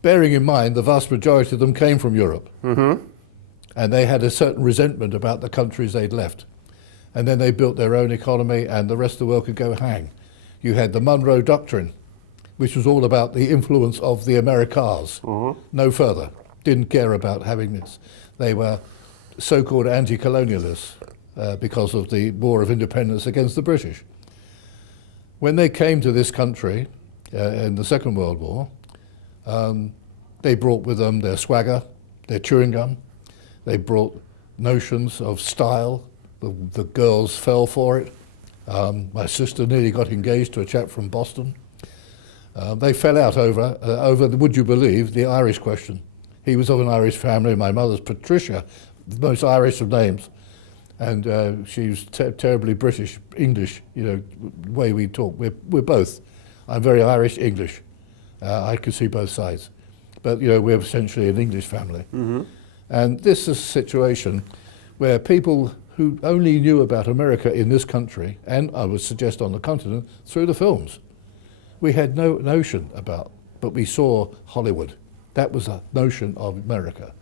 Bearing in mind the vast majority of them came from Europe, and they had a certain resentment about the countries they'd left. And then they built their own economy, and the rest of the world could go hang. You had the Monroe Doctrine, which was all about the influence of the Americas, no further. Didn't care about having this. They were so-called anti-colonialists because of the War of Independence against the British. When they came to this country in the Second World War, they brought with them their swagger, their chewing gum. They brought notions of style. The girls fell for it. My sister nearly got engaged to a chap from Boston. They fell out over, would you believe, the Irish question. He was of an Irish family. My mother's Patricia, the most Irish of names. And she was terribly British, English, the way we talk. We're both. I'm very Irish, English. I can see both sides. But, we're essentially an English family. And this is a situation where people who only knew about America in this country, and I would suggest on the continent, through the films. We had no notion about, but we saw Hollywood. That was a notion of America.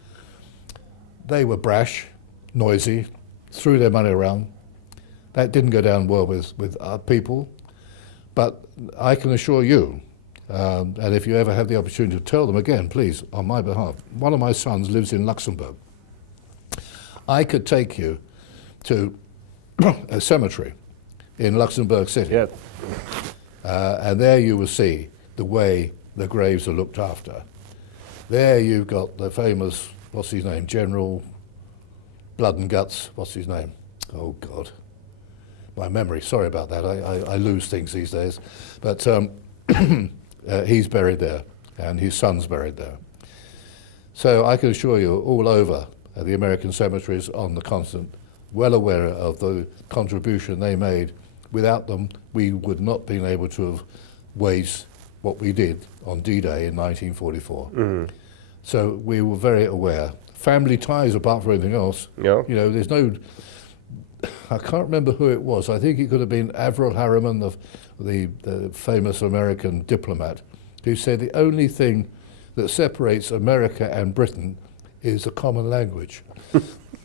They were brash, noisy, threw their money around. That didn't go down well with our people. But I can assure you And if you ever have the opportunity to tell them again, please, on my behalf. One of my sons lives in Luxembourg. I could take you to a cemetery in Luxembourg City. Yeah. And there you will see the way the graves are looked after. There you've got the famous, what's his name, General Blood and Guts, what's his name? Oh God, my memory, sorry about that, I lose things these days. But he's buried there, and his son's buried there. So I can assure you, all over the American cemeteries on the continent, well aware of the contribution they made. Without them, we would not have been able to have waged what we did on D-Day in 1944. Mm-hmm. So we were very aware. Family ties, apart from anything else, Yeah. you know, there's no, I can't remember who it was. I think it could have been Averell Harriman, the famous American diplomat, who said the only thing that separates America and Britain is a common language.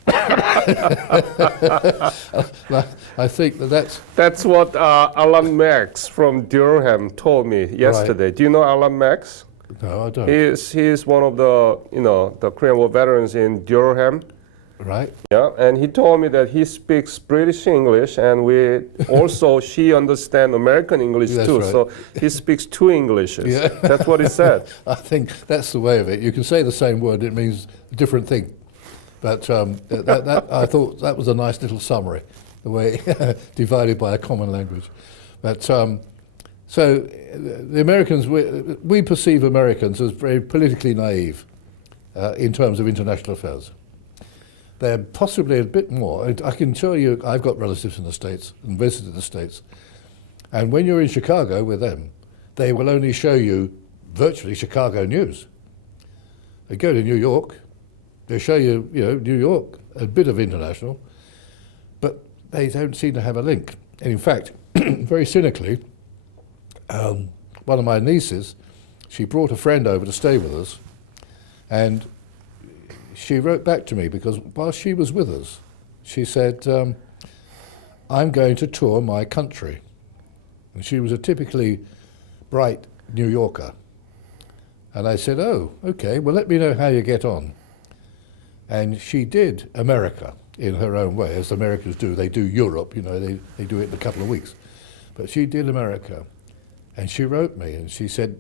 I think That's what Alan Max from Durham told me yesterday. Right. Do you know Alan Max? No, I don't. He is one of the Korean War veterans in Durham. Right? Yeah, and he told me that he speaks British English, and we also she understands American English That's too. right. So he speaks two Englishes. Yeah. That's what he said. I think that's the way of it. You can say the same word, it means a different thing. But I thought that was a nice little summary, the way divided by a common language. But so the Americans, we perceive Americans as very politically naive in terms of international affairs. They're possibly a bit more. I can tell you, I've got relatives in the States and visited the States. And when you're in Chicago with them, they will only show you virtually Chicago news. They go to New York, they show you, New York, a bit of international, but they don't seem to have a link. And in fact, very cynically, one of my nieces, she brought a friend over to stay with us, and she wrote back to me because while she was with us, she said, I'm going to tour my country. And she was a typically bright New Yorker. And I said, oh, okay, well, let me know how you get on. And she did America in her own way, as Americans do. They do Europe, they do it in a couple of weeks. But she did America. And she wrote me and she said,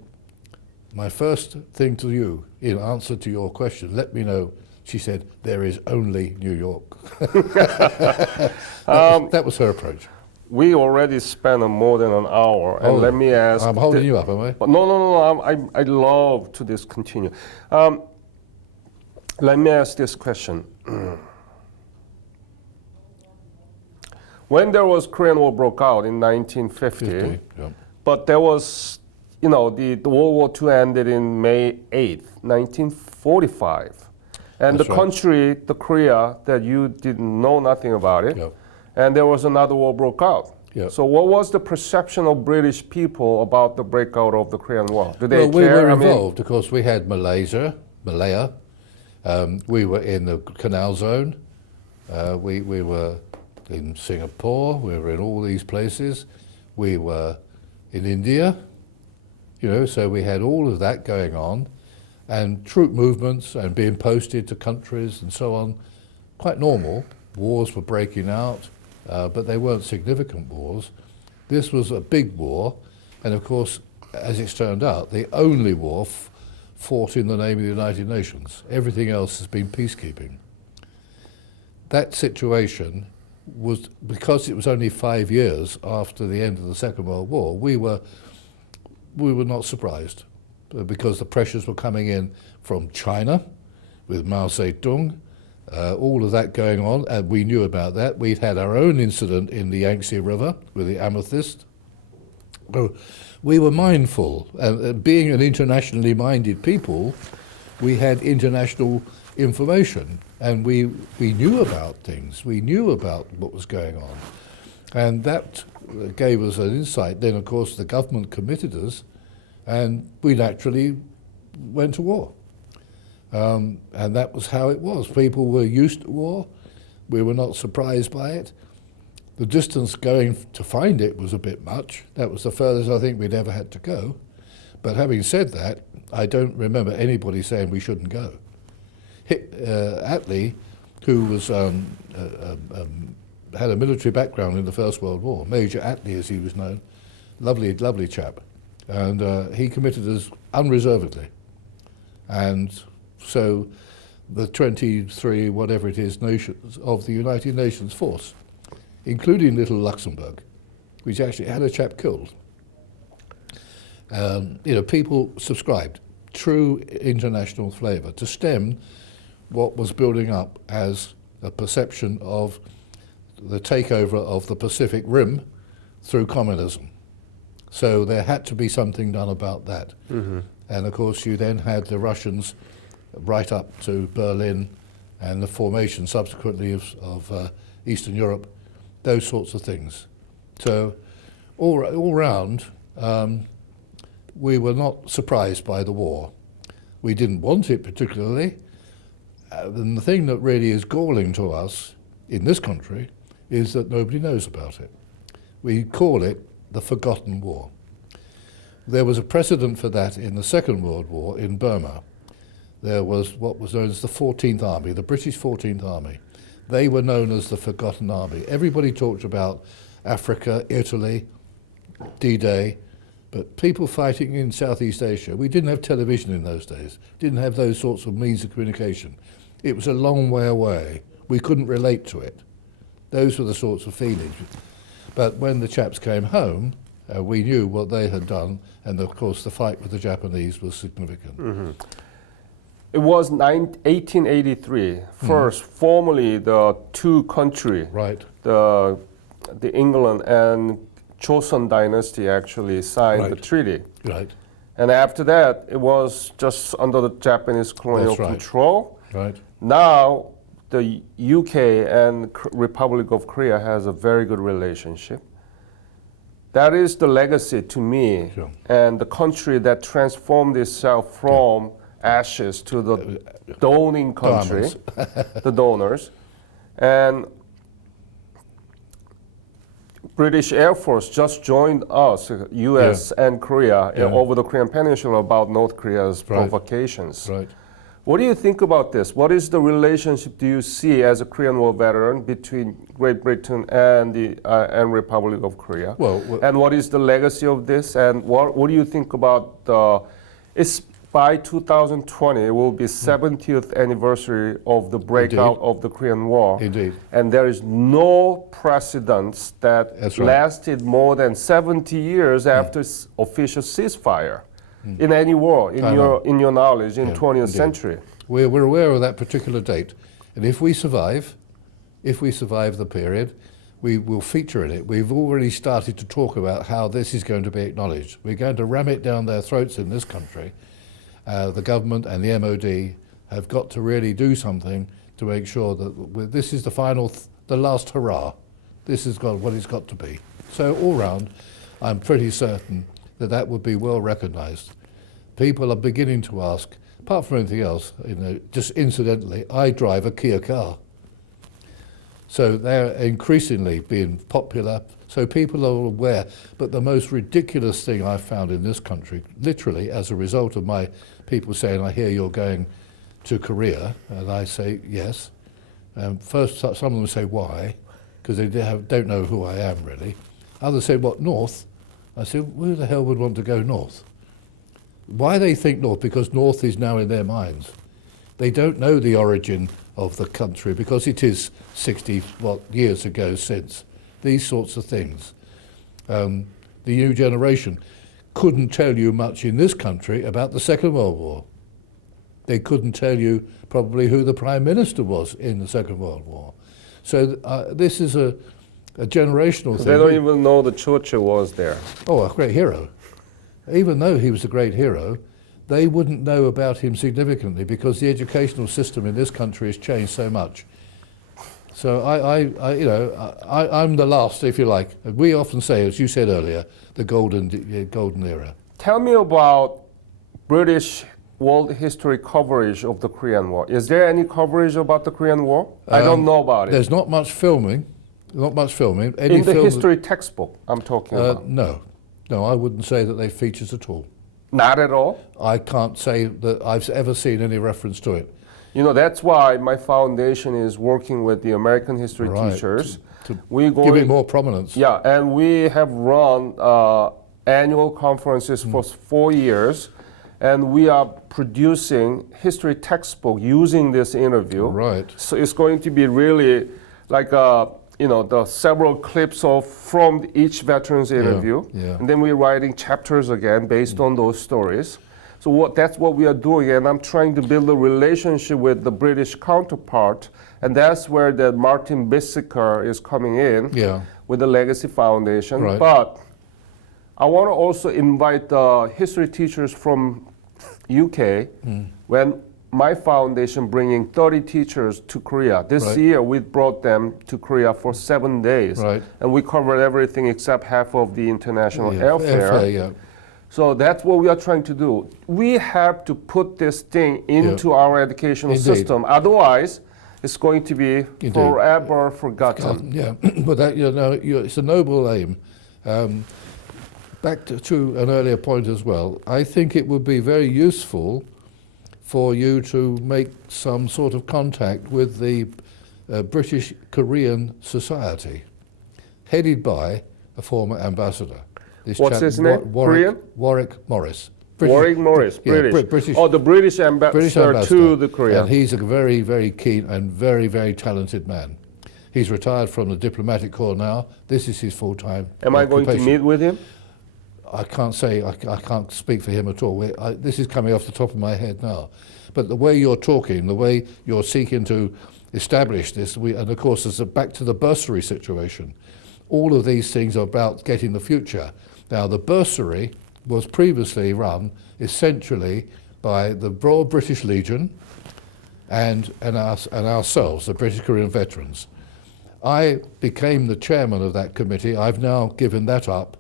my first thing to you, in answer to your question, let me know, she said, there is only New York. That was her approach. We already spent more than an hour, and let me ask. I'm holding you up, am I? No. I love to discontinue. Let me ask this question. When there was Korean War broke out in 1950, Yeah. but there was, the World War II ended in May 8th, 1945. And That's the right. country, the Korea, that you didn't know nothing about it, Yeah. and there was another war broke out. Yeah. So what was the perception of British people about the breakout of the Korean War? Did they Well, we care? were I mean, involved. Of course, we had Malaya. We were in the Canal Zone. We were in Singapore. We were in all these places. We were in India. So we had all of that going on, and troop movements and being posted to countries and so on. Quite normal. Wars were breaking out, but they weren't significant wars. This was a big war, and of course, as it's turned out, the only war fought in the name of the United Nations. Everything else has been peacekeeping. That situation was, because it was only 5 years after the end of the Second World War, we were not surprised, because the pressures were coming in from China with Mao Zedong, all of that going on, and we knew about that. We'd had our own incident in the Yangtze River with the Amethyst. So we were mindful, and being an internationally minded people, we had international information, and we knew about things. We knew about what was going on, and that gave us an insight. Then, of course, the government committed us, and we naturally went to war. And that was how it was. People were used to war. We were not surprised by it. The distance going to find it was a bit much. That was the furthest I think we'd ever had to go. But having said that, I don't remember anybody saying we shouldn't go. Attlee, who was had a military background in the First World War, Major Attlee as he was known, lovely, lovely chap, and he committed us unreservedly. And so the 23, whatever it is, nations of the United Nations force, including little Luxembourg, which actually had a chap killed. People subscribed, true international flavour, to stem what was building up as a perception of the takeover of the Pacific Rim through communism. So there had to be something done about that. Mm-hmm. And of course you then had the Russians right up to Berlin and the formation subsequently of Eastern Europe, those sorts of things. So all round, we were not surprised by the war. We didn't want it particularly. And the thing that really is galling to us in this country is that nobody knows about it. We call it the Forgotten War. There was a precedent for that in the Second World War in Burma. There was what was known as the 14th Army, the British 14th Army. They were known as the Forgotten Army. Everybody talked about Africa, Italy, D-Day, but people fighting in Southeast Asia, we didn't have television in those days, didn't have those sorts of means of communication. It was a long way away. We couldn't relate to it. Those were the sorts of feelings. But when the chaps came home, we knew what they had done, and of course the fight with the Japanese was significant. Mm-hmm. It was 1883, first, formally the two country, Right. the England and Joseon dynasty actually signed the Right. treaty. Right, And after that, it was just under the Japanese colonial That's right. control. right. Now, the UK and Republic of Korea has a very good relationship. That is the legacy to me, Sure. and the country that transformed itself from ashes to the doning country, the donors. And British Air Force just joined us, US and Korea, over the Korean Peninsula about North Korea's provocations. Right. What do you think about this? What is the relationship do you see as a Korean War veteran between Great Britain and the and Republic of Korea? Well, and what is the legacy of this? And what do you think about the? It's by 2020 it will be 70th anniversary of the breakout of the Korean War. Indeed. And there is no precedence that That's right. lasted more than 70 years after official ceasefire. In any war, in your knowledge, in 20th century. We're aware of that particular date, and if we survive the period, we will feature in it. We've already started to talk about how this is going to be acknowledged. We're going to ram it down their throats in this country. The government and the MOD have got to really do something to make sure that this is the last hurrah. This is what it's got to be. So all round, I'm pretty certain that would be well recognised. People are beginning to ask, apart from anything else, just incidentally, I drive a Kia car. So they're increasingly being popular, so people are aware. But the most ridiculous thing I've found in this country, literally as a result of my people saying, I hear you're going to Korea, and I say yes. First, some of them say why, because they don't know who I am really. Others say, what, north? I said, who the hell would want to go north? Why they think north? Because north is now in their minds. They don't know the origin of the country because it is 60 years ago since. These sorts of things. The new generation couldn't tell you much in this country about the Second World War. They couldn't tell you probably who the Prime Minister was in the Second World War. So this is a generational thing. They don't even know the Churchill was there. Oh, a great hero. Even though he was a great hero, they wouldn't know about him significantly because the educational system in this country has changed so much. So I'm the last, if you like. We often say, as you said earlier, the golden era. Tell me about British world history coverage of the Korean War. Is there any coverage about the Korean War? I don't know about it. There's not much filming. Not much filming. In the history textbook I'm talking about. No, I wouldn't say that they features at all. Not at all. I can't say that I've ever seen any reference to it. You know, that's why my foundation is working with the American history Right, teachers. to We give it more prominence. Yeah, and we have run annual conferences for 4 years, and we are producing history textbook using this interview. Right. So it's going to be really like the several clips from each veteran's interview, yeah. and then we're writing chapters again based on those stories. So that's what we are doing, and I'm trying to build a relationship with the British counterpart, and that's where the Martin Bissiker is coming in with the Legacy Foundation. Right. But I want to also invite the history teachers from UK when my foundation bringing 30 teachers to Korea. This Right. year we brought them to Korea for 7 days, Right. and we covered everything except half of the international airfare. Yeah. So that's what we are trying to do. We have to put this thing into our educational Indeed. system. Otherwise, it's going to be Indeed. forever forgotten. Yeah, but that, it's a noble aim. Back to an earlier point as well, I think it would be very useful for you to make some sort of contact with the British Korean Society, headed by a former ambassador. This What's chap, his name? Korean? Warwick Morris. Warwick Morris, yeah, British. British. Oh, the British ambassador to the Korea. And he's a very, very keen and very, very talented man. He's retired from the diplomatic corps now. This is his full-time Am I going to occupation. meet with him? I can't say, I can't speak for him at all. This is coming off the top of my head now. But the way you're talking, the way you're seeking to establish this, and of course, there's back to the bursary situation. All of these things are about getting the future. Now, the bursary was previously run essentially by the Royal British Legion and ourselves, the British Korean veterans. I became the chairman of that committee. I've now given that up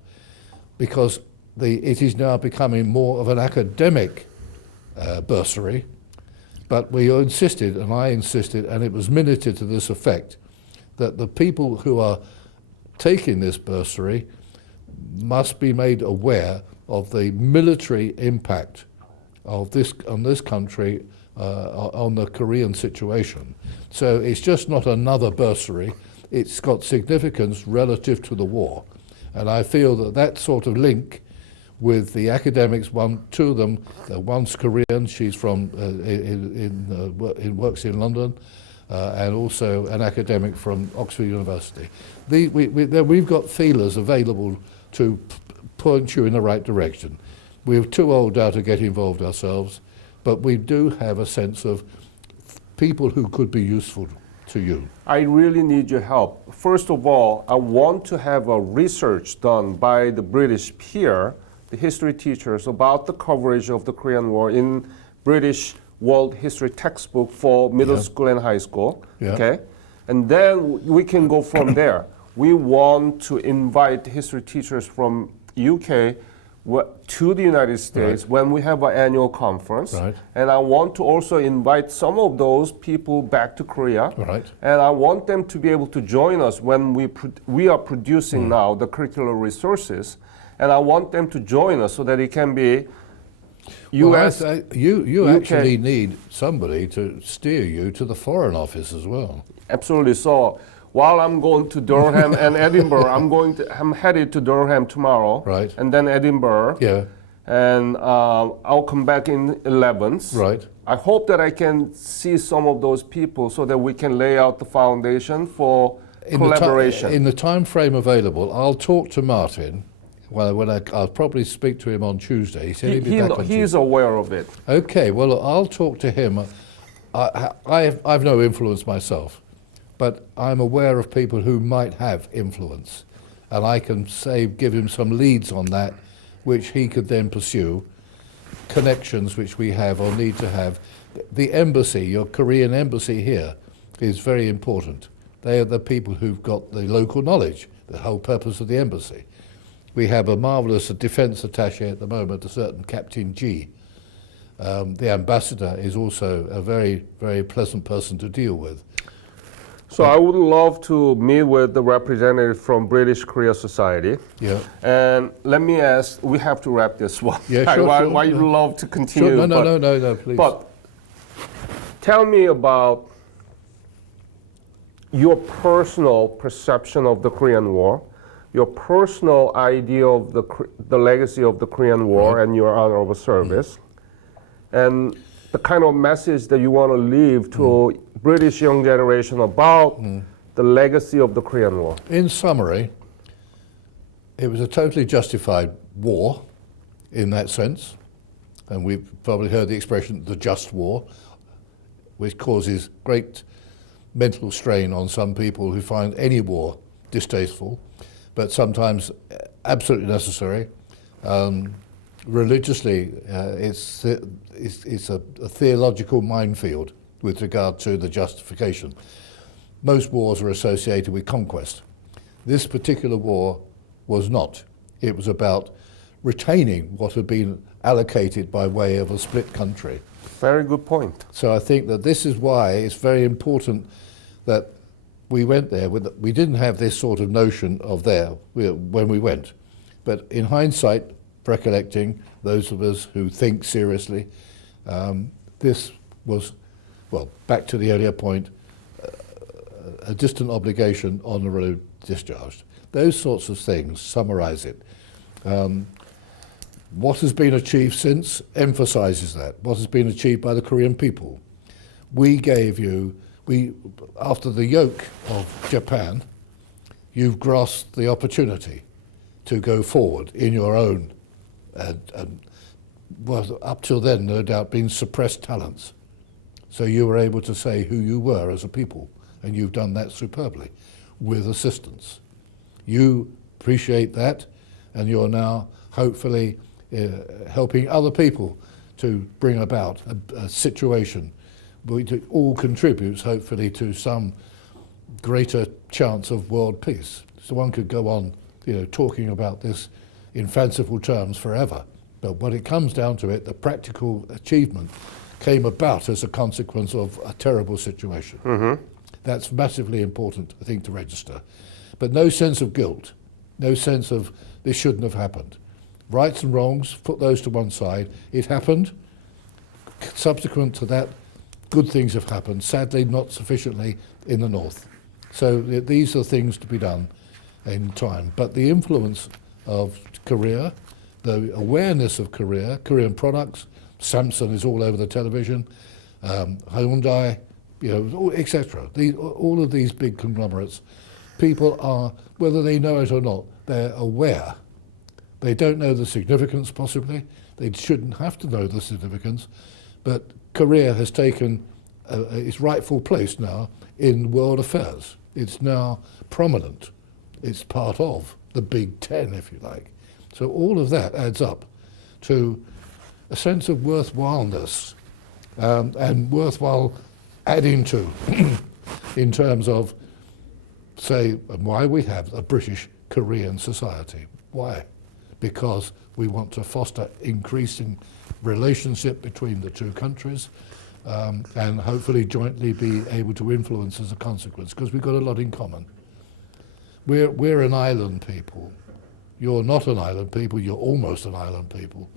because it is now becoming more of an academic bursary. But we insisted, and I insisted, and it was minuted to this effect, that the people who are taking this bursary must be made aware of the military impact of this on this country on the Korean situation. So it's just not another bursary, it's got significance relative to the war. And I feel that that sort of link with the academics, two of them, one's Korean, she's from, works in London, and also an academic from Oxford University. We've got feelers available to point you in the right direction. We're too old now to get involved ourselves, but we do have a sense of people who could be useful to you. I really need your help. First of all, I want to have a research done by the British peer, the history teachers, about the coverage of the Korean War in British World History textbook for middle school and high school. Yeah. Okay, and then we can go from there. We want to invite history teachers from UK to the United States when we have an annual conference. Right. And I want to also invite some of those people back to Korea. Right. And I want them to be able to join us when we are producing now the curricular resources. And I want them to join us so that it can be US. Well, you actually need somebody to steer you to the Foreign Office as well. Absolutely. So while I'm going to Durham and Edinburgh, I'm headed to Durham tomorrow. Right. And then Edinburgh. Yeah. And I'll come back in 11th. Right. I hope that I can see some of those people so that we can lay out the foundation for collaboration. In the time frame available, I'll talk to Martin. Well, I'll probably speak to him on Tuesday. He said he'd be back on Tuesday. He's aware of it. Okay, well, I'll talk to him. I've no influence myself, but I'm aware of people who might have influence, and I can give him some leads on that, which he could then pursue, connections which we have or need to have. The embassy, your Korean embassy here, is very important. They are the people who've got the local knowledge, the whole purpose of the embassy. We have a marvellous defence attaché at the moment, a certain Captain G. The ambassador is also a very, very pleasant person to deal with. So I would love to meet with the representative from British Korea Society. Yeah. And let me ask, we have to wrap this one. Yeah, sure, why sure, why you no. love to continue? Sure. but, No, please. But tell me about your personal perception of the Korean War, your personal idea of the legacy of the Korean War Right. and your honor of service, and the kind of message that you want to leave to British young generation about the legacy of the Korean War. In summary, it was a totally justified war in that sense, and we've probably heard the expression the just war, which causes great mental strain on some people who find any war distasteful, but sometimes absolutely necessary. Religiously, it's a theological minefield with regard to the justification. Most wars are associated with conquest. This particular war was not. It was about retaining what had been allocated by way of a split country. Very good point. So I think that this is why it's very important that we went there. We didn't have this sort of notion of there when we went. But in hindsight, recollecting, those of us who think seriously, this was, well, back to the earlier point, a distant obligation honourably discharged. Those sorts of things summarise it. What has been achieved since emphasises that. What has been achieved by the Korean people. After the yoke of Japan, you've grasped the opportunity to go forward in your own, and well, up till then, no doubt, been suppressed talents. So you were able to say who you were as a people, and you've done that superbly, with assistance. You appreciate that, and you're now hopefully helping other people to bring about a situation which all contributes hopefully to some greater chance of world peace. So one could go on, talking about this in fanciful terms forever, but when it comes down to it, the practical achievement came about as a consequence of a terrible situation. Mm-hmm. That's massively important, I think, to register. But no sense of guilt, no sense of this shouldn't have happened. Rights and wrongs, put those to one side. It happened. Subsequent to that, good things have happened, sadly not sufficiently in the north. So these are things to be done in time. But the influence of Korea, the awareness of Korea, Korean products, Samsung is all over the television, Hyundai, etc. All of these big conglomerates, people are, whether they know it or not, they're aware. They don't know the significance possibly. They shouldn't have to know the significance, but Korea has taken its rightful place now in world affairs. It's now prominent. It's part of the Big Ten, if you like. So all of that adds up to a sense of worthwhileness and worthwhile adding to in terms of, say, why we have a British Korean society. Why? Because we want to foster increasing relationship between the two countries and hopefully jointly be able to influence as a consequence, because we've got a lot in common. We're an island people. You're not an island people, you're almost an island people.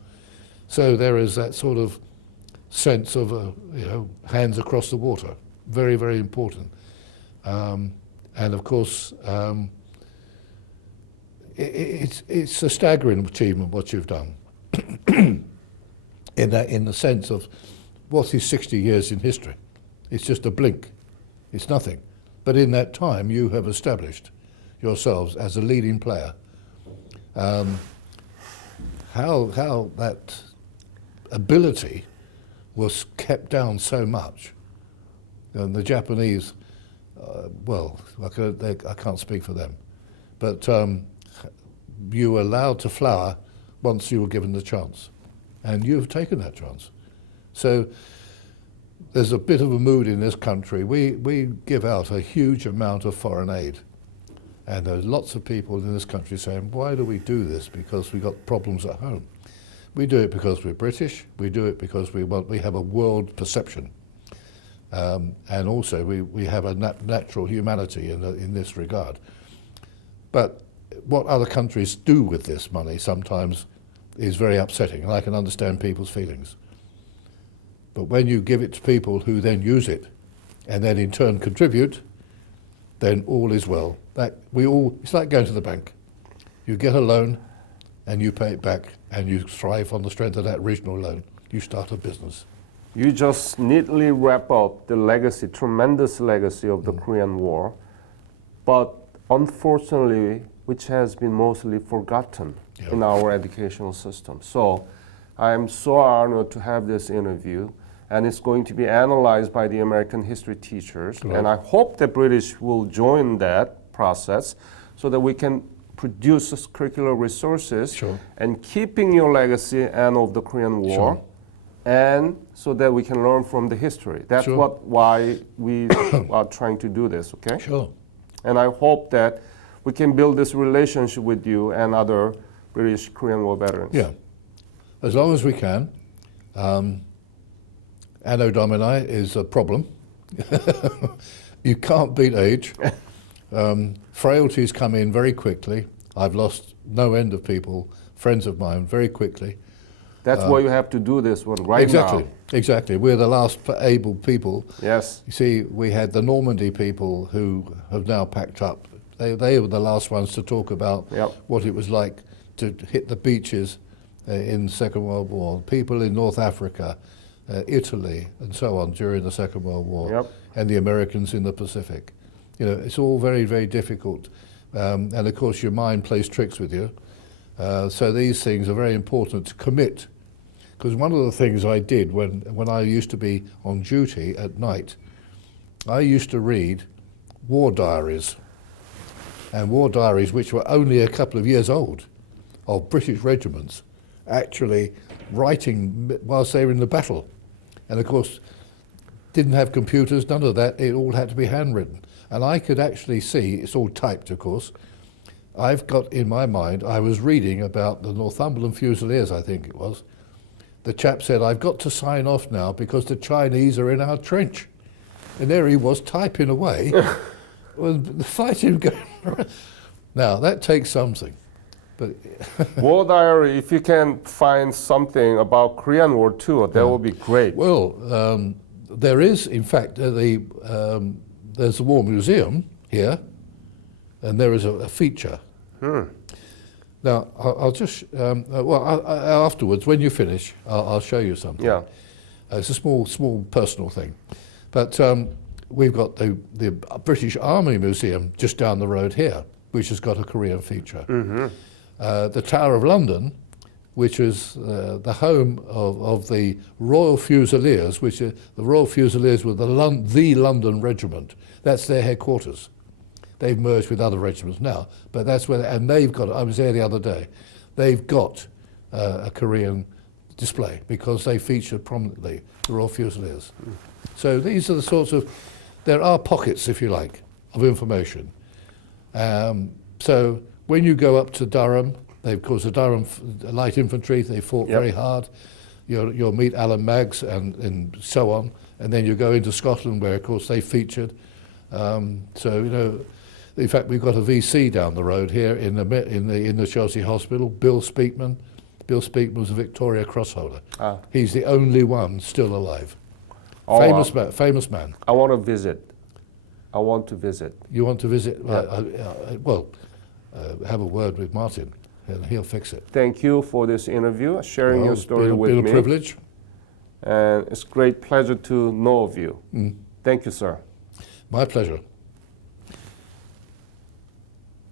So there is that sort of sense of, hands across the water. Very, very important. And of course, it's a staggering achievement what you've done. in the sense of what is 60 years in history. It's just a blink. It's nothing. But in that time, you have established yourselves as a leading player. How that ability was kept down so much, and the Japanese, I can't speak for them, but you were allowed to flower once you were given the chance, and you've taken that chance. So there's a bit of a mood in this country. We give out a huge amount of foreign aid, and there's lots of people in this country saying, why do we do this? Because we've got problems at home. We do it because we're British. We do it because we have a world perception. And also we have a natural humanity in this regard. But what other countries do with this money sometimes is very upsetting, and I can understand people's feelings. But when you give it to people who then use it and then in turn contribute, then all is well. It's like going to the bank. You get a loan and you pay it back and you thrive on the strength of that original loan. You start a business. You just neatly wrap up the legacy, tremendous legacy of the Korean War, but unfortunately, which has been mostly forgotten in our educational system. So I am so honored to have this interview, and it's going to be analyzed by the American history teachers. Right. And I hope the British will join that process so that we can produce curricular resources and keeping your legacy and of the Korean War, and so that we can learn from the history. That's why we are trying to do this, okay? Sure. And I hope that we can build this relationship with you and other British Korean War veterans. Yeah, as long as we can. Anno Domini is a problem. You can't beat age. Frailties come in very quickly. I've lost no end of people, friends of mine, very quickly. That's why you have to do this one right now. Exactly. We're the last able people. Yes. You see, we had the Normandy people who have now packed up. They were the last ones to talk about what it was like to hit the beaches in the Second World War. People in North Africa, Italy, and so on during the Second World War, and the Americans in the Pacific. You know, it's all very, very difficult. And of course, your mind plays tricks with you. So these things are very important to commit. Because one of the things I did when I used to be on duty at night, I used to read war diaries. And war diaries which were only a couple of years old, of British regiments actually writing whilst they were in the battle. And of course, didn't have computers, none of that, it all had to be handwritten. And I could actually see, it's all typed of course, I've got in my mind, I was reading about the Northumberland Fusiliers, I think it was. The chap said, I've got to sign off now because the Chinese are in our trench. And there he was typing away, with the fighting going on. Now, that takes something. But War diary, if you can find something about Korean War too, that would be great. Well, there is, in fact, there's a war museum here, and there is a feature. Now, I'll just, afterwards, when you finish, I'll show you something. Yeah. It's a small personal thing. But we've got the British Army Museum just down the road here, which has got a Korean feature. The Tower of London, which is the home of the Royal Fusiliers, which are, the Royal Fusiliers were the London Regiment. That's their headquarters. They've merged with other regiments now, but that's where, and they've got, I was there the other day, they've got a Korean display because they feature prominently, the Royal Fusiliers. So these are the sorts of, there are pockets, if you like, of information. So when you go up to Durham, of course the Durham Light Infantry, they fought very hard. You'll meet Alan Maggs and so on, and then you go into Scotland where of course they featured. So you know, in fact we've got a VC down the road here in the Chelsea Hospital, Bill Speakman. Bill Speakman was a Victoria Cross holder. He's the only one still alive. Famous man. I want to visit. I want to visit. You want to visit? Well, have a word with Martin, and he'll fix it. Thank you for this interview, sharing your story with me. It's been a privilege. And it's a great pleasure to know of you. Thank you, sir. My pleasure.